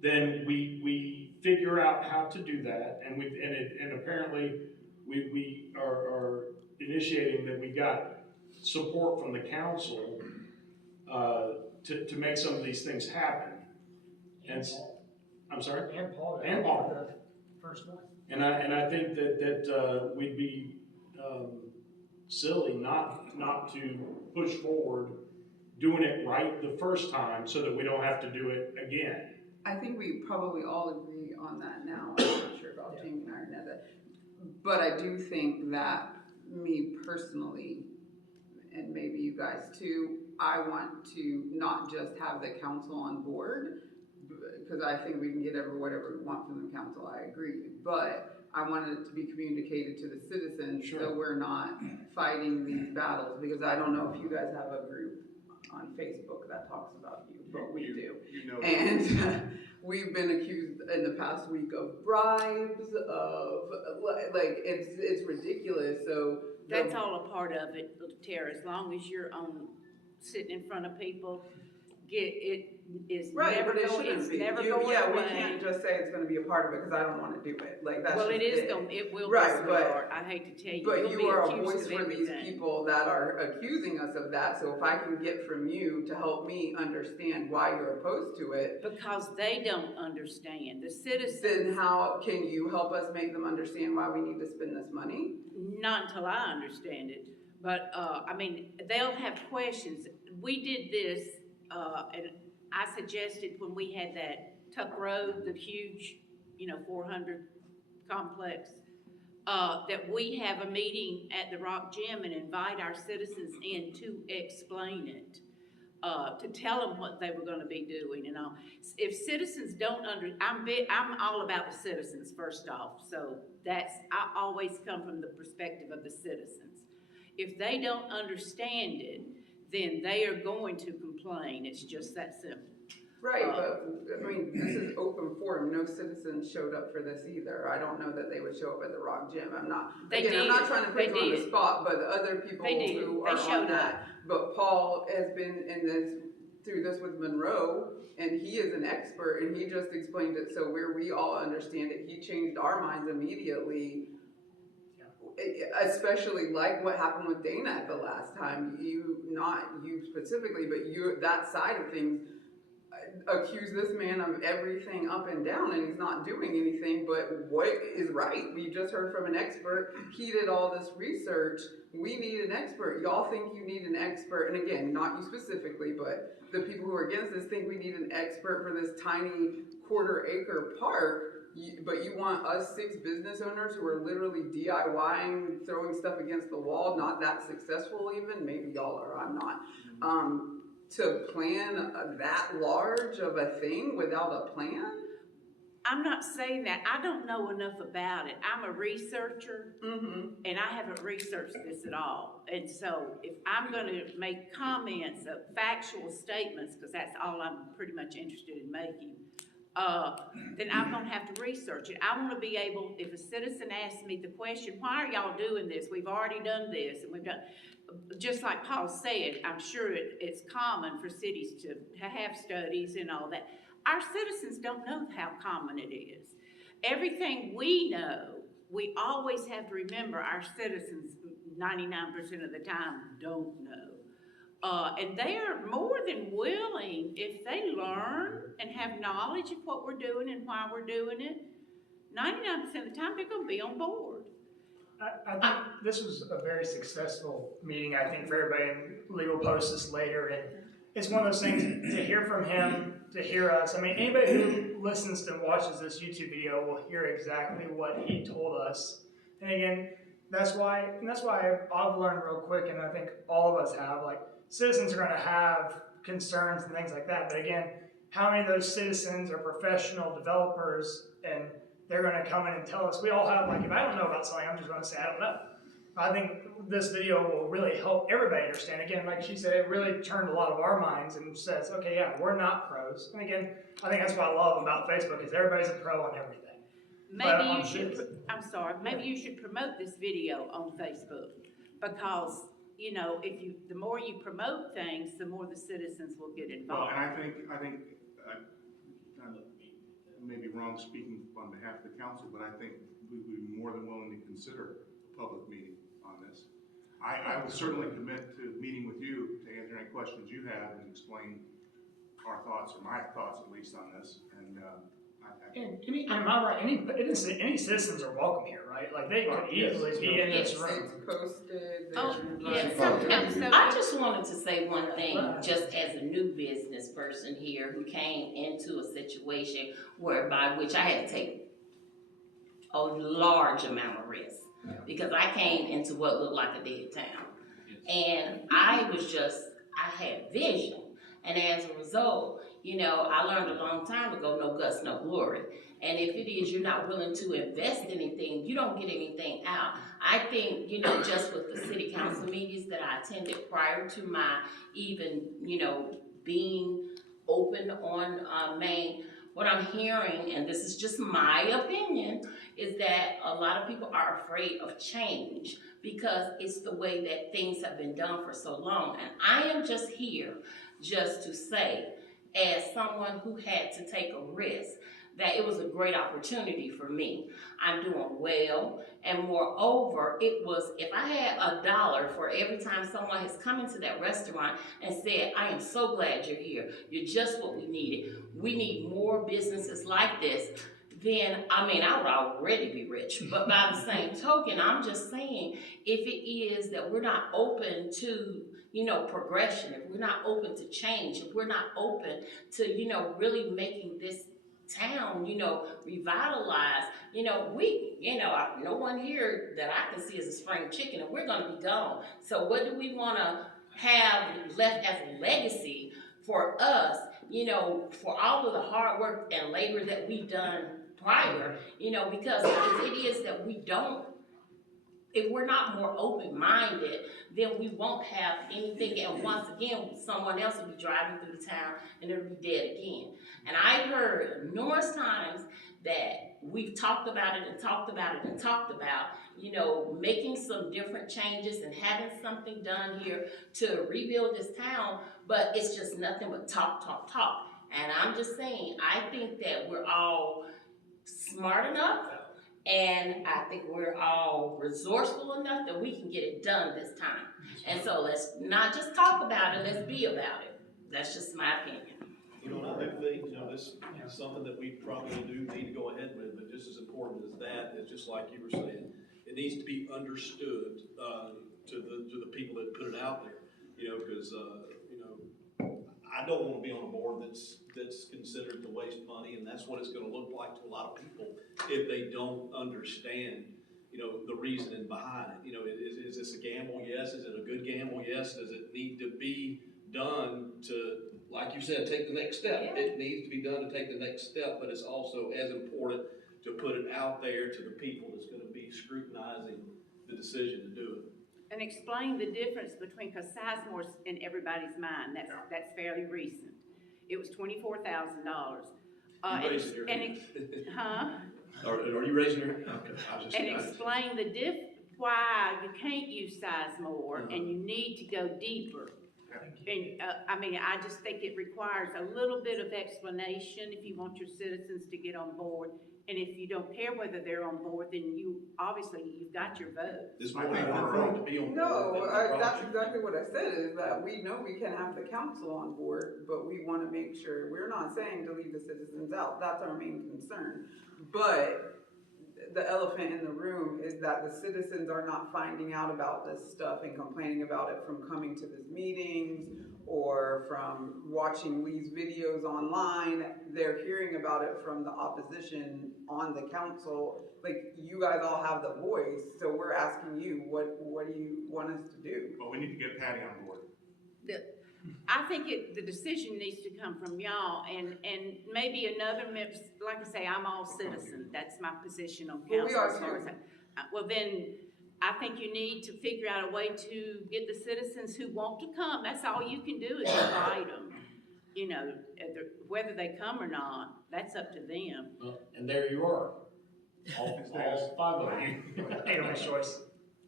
then we figure out how to do that, and apparently we are initiating that we got support from the council to make some of these things happen. And I'm sorry. And Paul. And Paul. The first one. And I think that we'd be silly not to push forward doing it right the first time so that we don't have to do it again. I think we probably all agree on that now. I'm not sure about Jamie and I know that. But I do think that me personally, and maybe you guys too, I want to not just have the council on board, because I think we can get whatever we want from the council, I agree. But I wanted it to be communicated to the citizens so we're not fighting these battles, because I don't know if you guys have a group on Facebook that talks about you, but we do. You know, And we've been accused in the past week of bribes, of like it's ridiculous. So that's all a part of it, Tara. As long as you're sitting in front of people, right, never but it going. shouldn't It's be. never going Yeah, away. we can't just say it's going to be a part of it because I don't want to do it. Like that's well, just it is going. It will right, be, but I hate to tell you, but you'll you be are a accused voice of for these everything. people that are accusing us of that. So if I can get from you to help me understand why you're opposed to it, because they don't understand the citizens. then how can you help us make them understand why we need to spend this money? Not until I understand it. But, I mean, they'll have questions. We did this, and I suggested when we had that Tuck Road, the huge, 400 complex, that we have a meeting at the Rock Gym and invite our citizens in to explain it, to tell them what they were gonna be doing and all. If citizens don't I'm all about the citizens first off, so I always come from the perspective of the citizens. If they don't understand it, then they are going to complain. It's just that simple. Right, but I mean, this is open forum. No citizens showed up for this either. I don't know that they would show up at the Rock Gym. I'm not trying to put you on the spot, but the other people who are on that. But Paul has been through this with Monroe, and he is an expert, and he just explained it so we all understand it. He changed our minds immediately especially like what happened with Dana at the last time. Not you specifically, but you, that side of things, accuse this man of everything up and down, and he's not doing anything but what is right. We just heard from an expert. He did all this research. We need an expert. Y'all think you need an expert, and again, not you specifically, but the people who are against this think we need an expert for this tiny quarter-acre park. But you want us 6 business owners who are literally DIYing, throwing stuff against the wall, not that successful even, maybe y'all are, I'm not, to plan that large of a thing without a plan? I'm not saying that. I don't know enough about it. I'm a researcher, and I haven't researched this at all. And so if I'm going to make comments of factual statements, because that's all I'm pretty much interested in making, then I'm going to have to research it. I want to be able, if a citizen asks me the question, why are y'all doing this? We've already done this, and we've done, just like Paul said, I'm sure it's common for cities to have studies and all that. Our citizens don't know how common it is. Everything we know, we always have to remember our citizens 99% of the time don't know. And they are more than willing, if they learn and have knowledge of what we're doing and why we're doing it, 99% of the time they're going to be on board. I think this was a very successful meeting, I think, for everybody, and Lee will post this later. And it's one of those things, to hear from him, to hear us. I mean, anybody who listens and watches this YouTube video will hear exactly what he told us. And again, that's why I've learned real quick, and I think all of us have, like, citizens are going to have concerns and things like that. But again, how many of those citizens are professional developers, and they're going to come in and tell us? We all have, like, if I don't know about something, I'm just going to say I don't know. I think this video will really help everybody understand. Again, like she said, it really turned a lot of our minds and says, okay, yeah, we're not pros. And again, I think that's what I love about Facebook, is everybody's a pro on everything. Maybe you should, I'm sorry, maybe you should promote this video on Facebook, because, you know, the more you promote things, the more the citizens will get involved. Well, and I think I may be wrong speaking on behalf of the council, but I think we would be more than willing to consider a public meeting on this. I would certainly commit to meeting with you to answer any questions you have and explain our thoughts, or my thoughts at least, on this. And am I right? Any citizens are welcome here, right? Like, they could easily be in this room. It's posted. Oh, yeah, sometimes. I just wanted to say one thing, just as a new business person here who came into a situation whereby which I had to take a large amount of risk, because I came into what looked like a dead town. And I had vision. And as a result, you know, I learned a long time ago, no guts, no glory. And if it is you're not willing to invest in anything, you don't get anything out. I think, you know, just with the city council meetings that I attended prior to my even, you know, being open on Main, what I'm hearing, and this is just my opinion, is that a lot of people are afraid of change because it's the way that things have been done for so long. And I am just here just to say, as someone who had to take a risk, that it was a great opportunity for me. I'm doing well, and moreover, it was, if I had $1 for every time someone has come into that restaurant and said, I am so glad you're here, you're just what we needed, we need more businesses like this, then, I mean, I would already be rich. But by the same token, I'm just saying, if it is that we're not open to, you know, progression, if we're not open to change, if we're not open to, you know, really making this town, you know, revitalized, you know, no one here that I can see is a spring chicken, and we're going to be gone. So what do we want to have left as a legacy for us, you know, for all of the hard work and labor that we've done prior, you know, because if it is that if we're not more open-minded, then we won't have anything, and once again, someone else will be driving through the town and it'll be dead again. And I've heard numerous times that we've talked about it and talked about it and talked about, you know, making some different changes and having something done here to rebuild this town, but it's just nothing but talk, talk, talk. And I'm just saying, I think that we're all smart enough And I think we're all resourceful enough that we can get it done this time. And so let's not just talk about it, let's be about it. That's just my opinion. You know, and I do think, you know, this is something that we probably do need to go ahead with, but just as important as that is just like you were saying, it needs to be understood, to the people that put it out there, you know, because, you know, I don't want to be on a board that's considered to waste money, and that's what it's going to look like to a lot of people if they don't understand, you know, the reasoning behind it. You know, is this a gamble? Yes. Is it a good gamble? Yes. Does it need to be done to, like you said, take the next step? Yeah. It needs to be done to take the next step, but it's also as important to put it out there to the people that's going to be scrutinizing the decision to do it. And explain the difference between, because Sizemore's in everybody's mind, that's fairly recent. It was $24,000. You raising your hand. Huh? Are you raising your hand? Okay. And explain why you can't use Sizemore and you need to go deeper. And, I mean, I just think it requires a little bit of explanation if you want your citizens to get on board. And if you don't care whether they're on board, then you've got your vote. This might be more right to be on board. No, that's exactly what I said, is that we know we can have the council on board, but we want to make sure, we're not saying to leave the citizens out, that's our main concern. But the elephant in the room is that the citizens are not finding out about this stuff and complaining about it from coming to these meetings or from watching Lee's videos online. They're hearing about it from the opposition on the council. Like, you guys all have the voice, so we're asking you, what do you want us to do? Well, we need to get Patty on board. I think the decision needs to come from y'all and maybe another, like I say, I'm all citizen. That's my position on council. Well, we are as far as well, then I think you need to figure out a way to get the citizens who want to come. That's all you can do is invite them. You know, whether they come or not, that's up to them. Well, and there you are, all five of you. Hey, Ms. Joyce.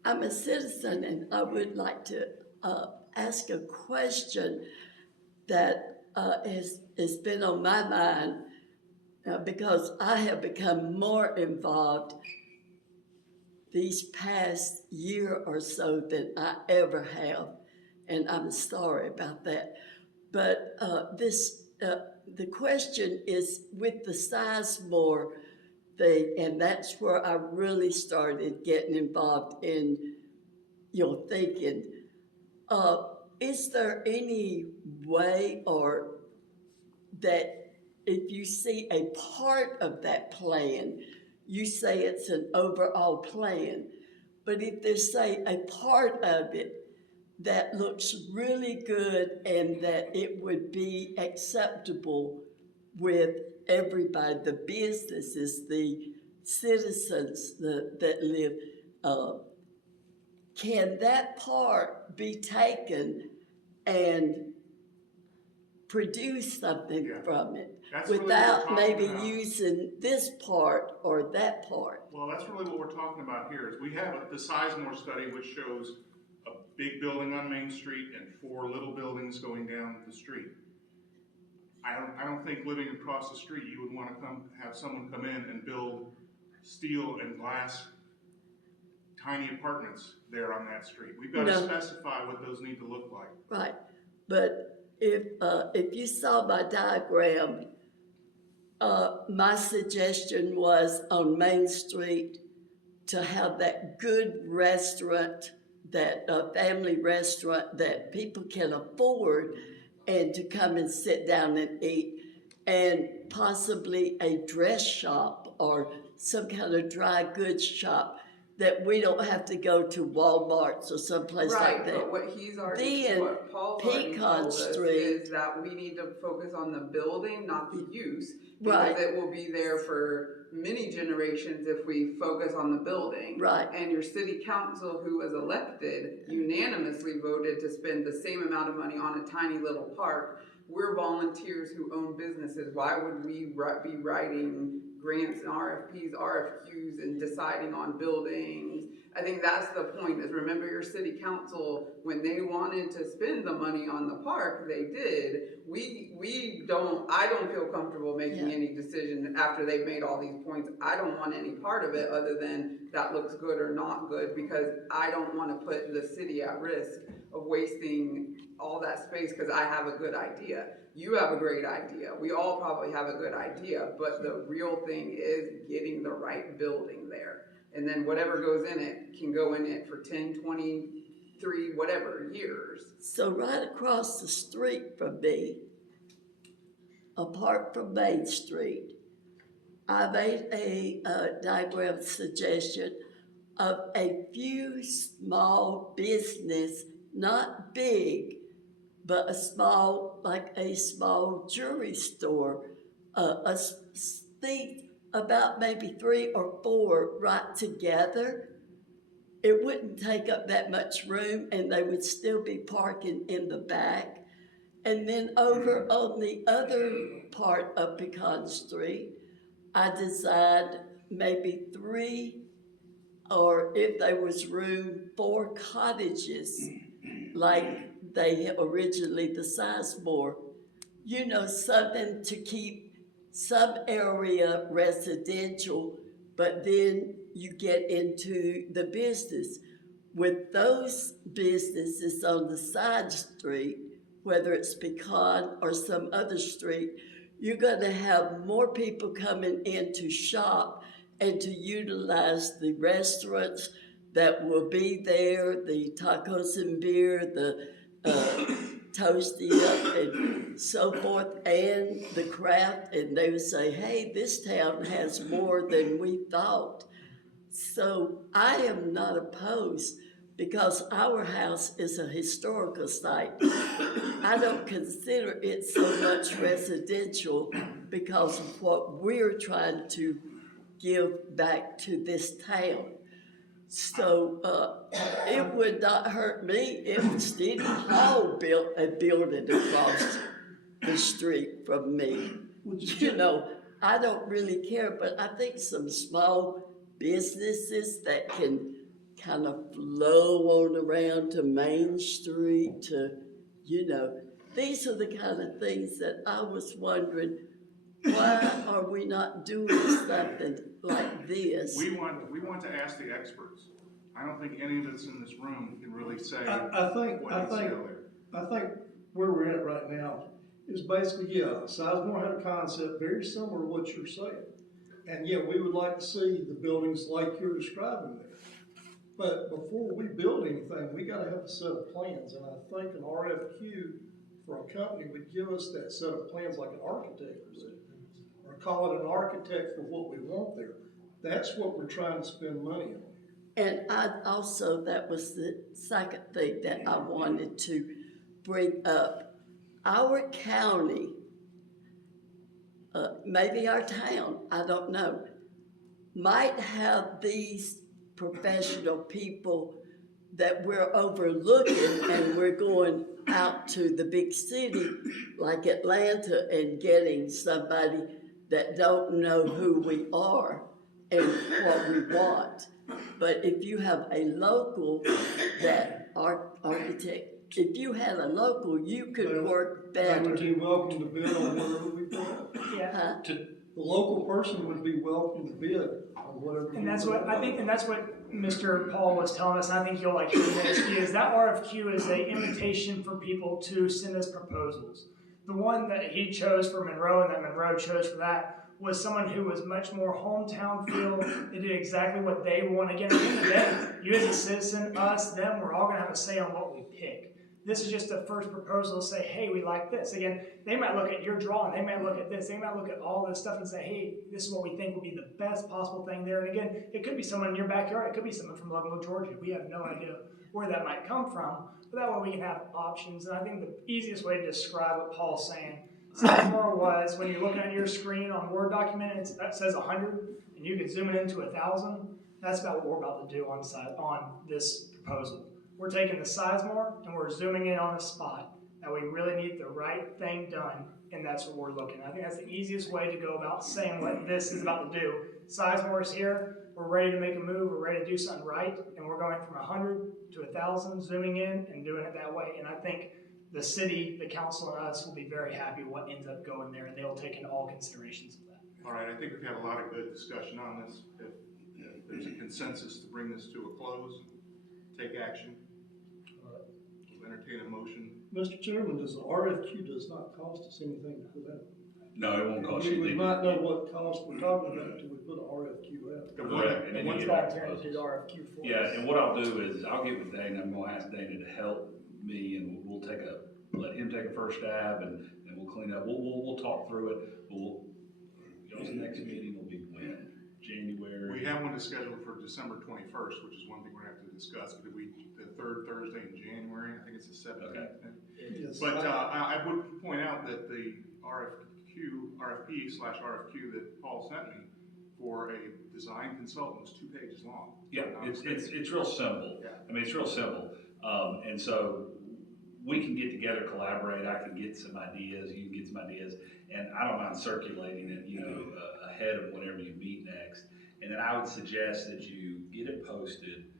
I'm a citizen and I would like to ask a question that has been on my mind because I have become more involved these past year or so than I ever have, and I'm sorry about that. But the question is with the Sizemore thing, and that's where I really started getting involved in your thinking. Is there any way or that if you see a part of that plan, you say it's an overall plan, but if there's, say, a part of it that looks really good and that it would be acceptable with everybody, the businesses, the citizens that live, can that part be taken and produce something from it That's really what without we're talking maybe about. using this part or that part? Well, that's really what we're talking about here, is we have the Sizemore study, which shows a big building on Main Street and 4 little buildings going down the street. I don't think living across the street, you would want to have someone come in and build steel and glass tiny apartments there on that street. We've got to specify what those need to look like. Right, but if you saw my diagram, my suggestion was on Main Street to have that good restaurant, that family restaurant that people can afford, and to come and sit down and eat, and possibly a dress shop or some kind of dry goods shop that we don't have to go to Walmart's or someplace like that. Right, but what he's already, Then what Paul's already Pecan told us Street. is that we need to focus on the building, not the use. Right. Because it will be there for many generations if we focus on the building. Right. And your city council, who was elected, unanimously voted to spend the same amount of money on a tiny little park. We're volunteers who own businesses. Why would we be writing grants and RFPs, RFQs, and deciding on buildings I think that's the point, is remember your city council, when they wanted to spend the money on the park, they did. I don't feel comfortable making Yeah. any decision after they've made all these points. I don't want any part of it other than that looks good or not good, because I don't want to put the city at risk of wasting all that space because I have a good idea. You have a great idea. We all probably have a good idea, but the real thing is getting the right building there. And then whatever goes in it can go in it for 10, 23, whatever years. So right across the street from me, apart from Main Street, I made a diagram suggestion of a few small business, not big, but like a small jewelry store, think about maybe 3 or 4 right together. It wouldn't take up that much room and they would still be parking in the back. And then over on the other part of Pecan Street, I designed maybe 3, or if there was room, 4 cottages, like they originally, the Sizemore, something to keep some area residential, but then you get into the business. With those businesses on the side street, whether it's Pecan or some other street, you're gonna have more people coming in to shop and to utilize the restaurants that will be there, the tacos and beer, the toasty up and so forth, and the craft, and they would say, hey, this town has more than we thought. So I am not opposed, because our house is a historical site. I don't consider it so much residential because of what we're trying to give back to this town. So it would not hurt me if City Hall built a building across the street from me. I don't really care, but I think some small businesses that can kind of flow on around to Main Street to, these are the kind of things that I was wondering, why are we not doing something like this? We want to ask the experts. I don't think any of us in this room can really say I think where we're at right now is basically, Sizemore had a concept very similar to what you're saying. And we would like to see the buildings like you're describing there. But before we build anything, we gotta have a set of plans. And I think an RFQ for a company would give us that set of plans like an architect would, or call it an architect for what we want there. That's what we're trying to spend money on. And that was the second thing that I wanted to bring up. Our county, maybe our town, I don't know, might have these professional people that we're overlooking, and we're going out to the big city like Atlanta and getting somebody that don't know who we are and what we want. But if you have a local that architect, if you had a local, you could work better. They would be welcome to bid on whatever we put up. Yeah. The local person would be welcome to bid on whatever. And that's what I think, and that's what Mr. Paul was telling us, and I think you'll like hearing this, is that RFQ is an invitation for people to send us proposals. The one that he chose for Monroe and that Monroe chose for that was someone who was much more hometown feel. They did exactly what they want. Again, at the end of the day, you as a citizen, us, them, we're all gonna have a say on what we pick. This is just the first proposal to say, hey, we like this. Again, they might look at your drawing, they might look at this, they might look at all this stuff and say, hey, this is what we think would be the best possible thing there. And again, it could be someone in your backyard, it could be someone from Loganville, Georgia. We have no idea where that might come from, but that way we can have options. And I think the easiest way to describe what Paul's saying, Sizemore was, when you're looking at your screen on Word document, it says 100, and you can zoom it into 1,000. That's about what we're about to do on this proposal. We're taking the Sizemore and we're zooming in on a spot that we really need the right thing done, and that's what we're looking at. I think that's the easiest way to go about saying what this is about to do. Sizemore is here, we're ready to make a move, we're ready to do something right, and we're going from 100 to 1,000, zooming in and doing it that way. And I think the city, the council, and us will be very happy what ends up going there, and they will take into all considerations of that. All right, I think we've had a lot of good discussion on this. If there's a consensus to bring this to a close, take action. We'll entertain a motion. Mr. Chairman, does the RFQ does not cost us anything to put out? No, it won't cost you. We might know what cost we're talking about until we put an RFQ out. Correct. And then you Once get volunteering to do the RFQ for us. Yeah, and what I'll do is I'll get with Dana. I'm gonna ask Dana to help me, and we'll let him take a first stab, and we'll clean up. We'll talk through it. Y'all's next meeting will be when? January? We have one scheduled for December 21st, which is one thing we're gonna have to discuss. Could we, the third Thursday in January? I think it's the 17th. Okay. Yes. But I would point out that the RFP/RFQ that Paul sent me for a design consultant was 2 pages long. Yeah, it's real simple. Yeah. I mean, it's real simple. And so we can get together, collaborate. I can get some ideas, you can get some ideas, and I don't mind circulating it, ahead of whenever you meet next. And then I would suggest that you get it posted,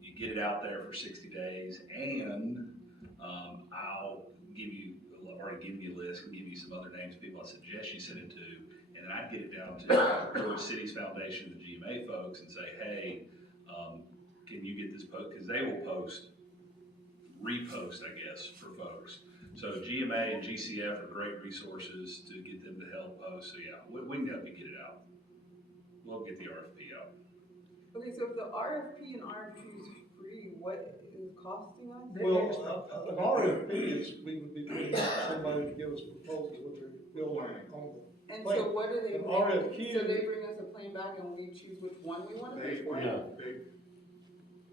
you get it out there for 60 days, and I'll already give you a list and give you some other names of people I suggest you send it to, and then I'd get it down to George City's Foundation, the GMA folks, and say, hey, can you get this post? Because they will repost, I guess, for folks. So GMA and GCF are great resources to get them to help post. So yeah, we can help you get it out. We'll get the RFP out. Okay, so if the RFP and RFQ is free, what is costing us? Well, an RFP is, we would be putting out somebody to give us proposals what they're building on the. And so what do they An bring? RFQ. So they bring us a plan back and we choose which one we want to pay for?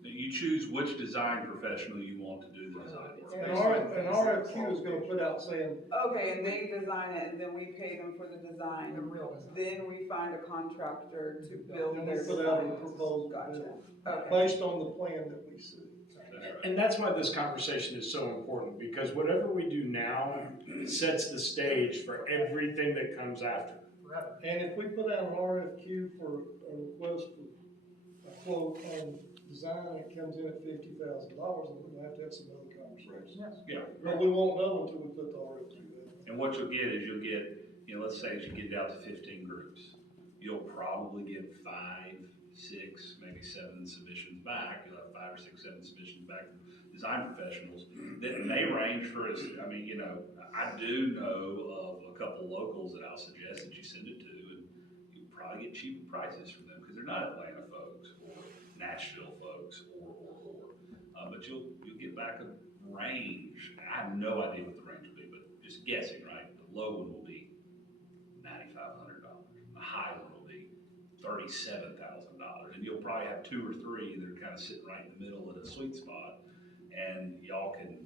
You choose which design professional you want to do the design. An RFQ is gonna put out saying, Okay, and they design it and then we pay them for the design. The real design. Then we find a contractor to build then we their put out a design. proposal Gotcha. Okay. based on the plan that we see. And that's why this conversation is so important, because whatever we do now sets the stage for everything that comes after. Forever. And if we put out an RFQ for a request for a quote on design, and it comes in at $50,000, then we'll have to have some other conversations. Yeah. But we won't know until we put the RFQ out. And what you'll get is let's say as you get it out to 15 groups, you'll probably get 5, 6, maybe 7 submissions back. You'll have 5 or 6, 7 submissions back from design professionals that may range for us. I do know of a couple locals that I'll suggest that you send it to, and you probably get cheaper prices from them because they're not Atlanta folks or Nashville folks but you'll get back a range. I have no idea what the range will be, but just guessing, right? The low one will be $9,500. The high one will be $37,000, and you'll probably have 2 or 3 that are kind of sitting right in the middle at a sweet spot, and y'all can.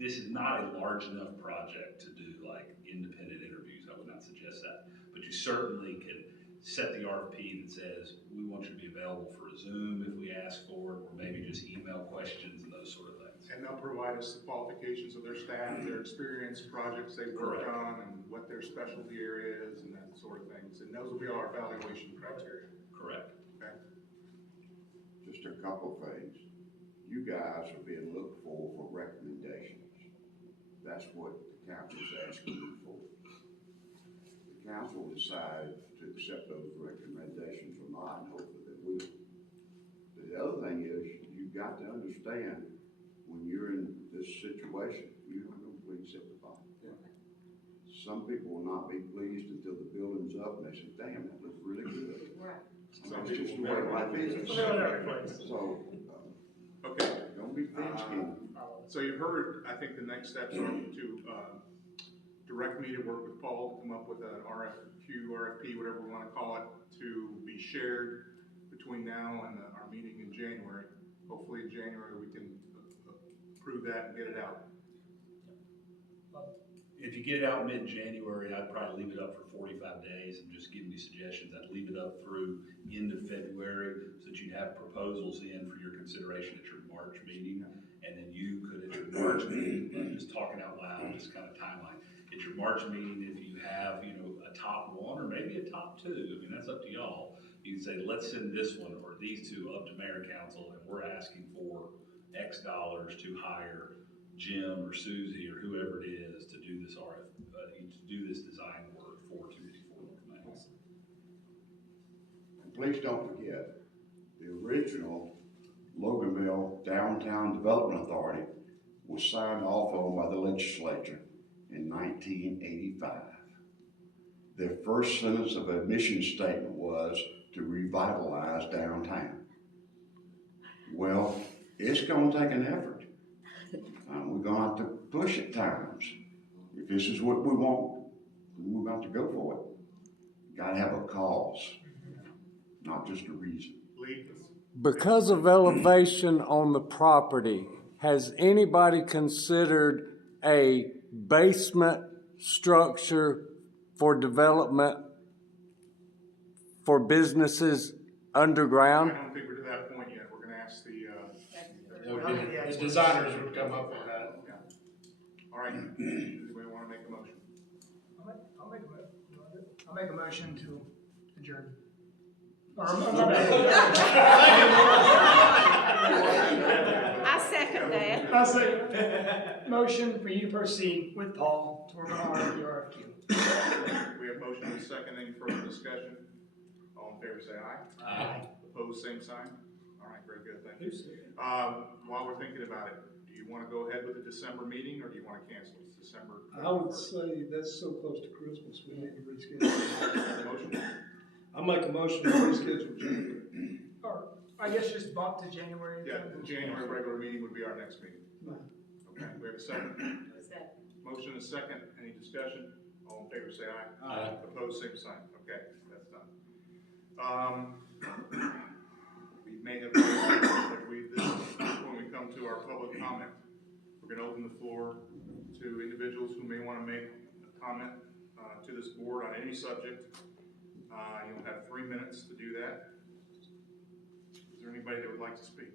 This is not a large enough project to do like independent interviews. I would not suggest that, but you certainly can set the RFP that says we want you to be available for a Zoom if we ask for it, or maybe just email questions and those sort of things. And they'll provide us the qualifications of their staff, their experience, projects they've worked on, and what their specialty area is, and that sort of things. And those will be our evaluation criteria. Correct. Okay. Just a couple things. You guys are being looked for recommendations. That's what the council's asking you for. The council decides to accept those recommendations or not, and hopefully they will. But the other thing is, you've got to understand, when you're in this situation, you're not going to please everybody. Yeah. Some people will not be pleased until the building's up and they say, damn, that looks really good. Right. That's just the way life is. So, Okay. don't be thin-skinned. So you've heard, I think the next steps are to direct me to work with Paul to come up with an RFQ, RFP, whatever we want to call it, to be shared between now and our meeting in January. Hopefully in January we can approve that and get it out. If you get it out mid-January, I'd probably leave it up for 45 days and just give me suggestions. I'd leave it up through end of February so that you'd have proposals in for your consideration at your March meeting. And then you could, at your March meeting, just talking out loud, this kind of timeline. At your March meeting, if you have, a top 1 or maybe a top 2, I mean, that's up to y'all. You say, let's send this one or these two up to mayor council, and we're asking for X dollars to hire Jim or Susie or whoever it is to do this to do this design work for 254 North Main. And please don't forget, the original Loganville Downtown Development Authority was signed off on by the legislature in 1985. Their first sentence of a mission statement was to revitalize downtown. Well, it's gonna take an effort. We're gonna have to push at times. If this is what we want, we're going to go for it. Gotta have a cause, not just a reason. Lee? Because of elevation on the property, has anybody considered a basement structure for development for businesses I underground? don't think we're to that point yet. We're gonna ask the, The designers would come up with that. yeah. All right, does anybody wanna make a motion? I'll make a motion to adjourn. I second that. I say, motion for you to proceed with Paul to work on RFQ. We have motion and second. Any further discussion? All in favor, say aye. Aye. Opposed, same sign? All right, very good, thank you. While we're thinking about it, do you wanna go ahead with the December meeting, or do you wanna cancel? It's December. I would say that's so close to Christmas, we need to reschedule. Motion? I make a motion to reschedule January. Or, I guess just bump to January. Yeah, the January regular meeting would be our next meeting. Okay, we have a second. Motion and a second. Any discussion? All in favor, say aye. Aye. Opposed, same sign. Okay, that's done. We may have, this is when we come to our public comment. We're gonna open the floor to individuals who may wanna make a comment, to this board on any subject. You'll have 3 minutes to do that. Is there anybody that would like to speak?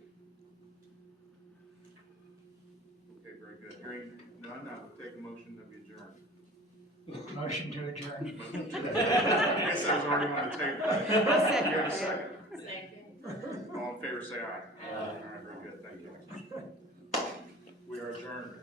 Okay, very good. Hearing none, I would take a motion that we adjourn. Motion to adjourn. I guess I was already on the table. I second You have a that. second? Second. All in favor, say aye. All right, very good, thank you. We are adjourned.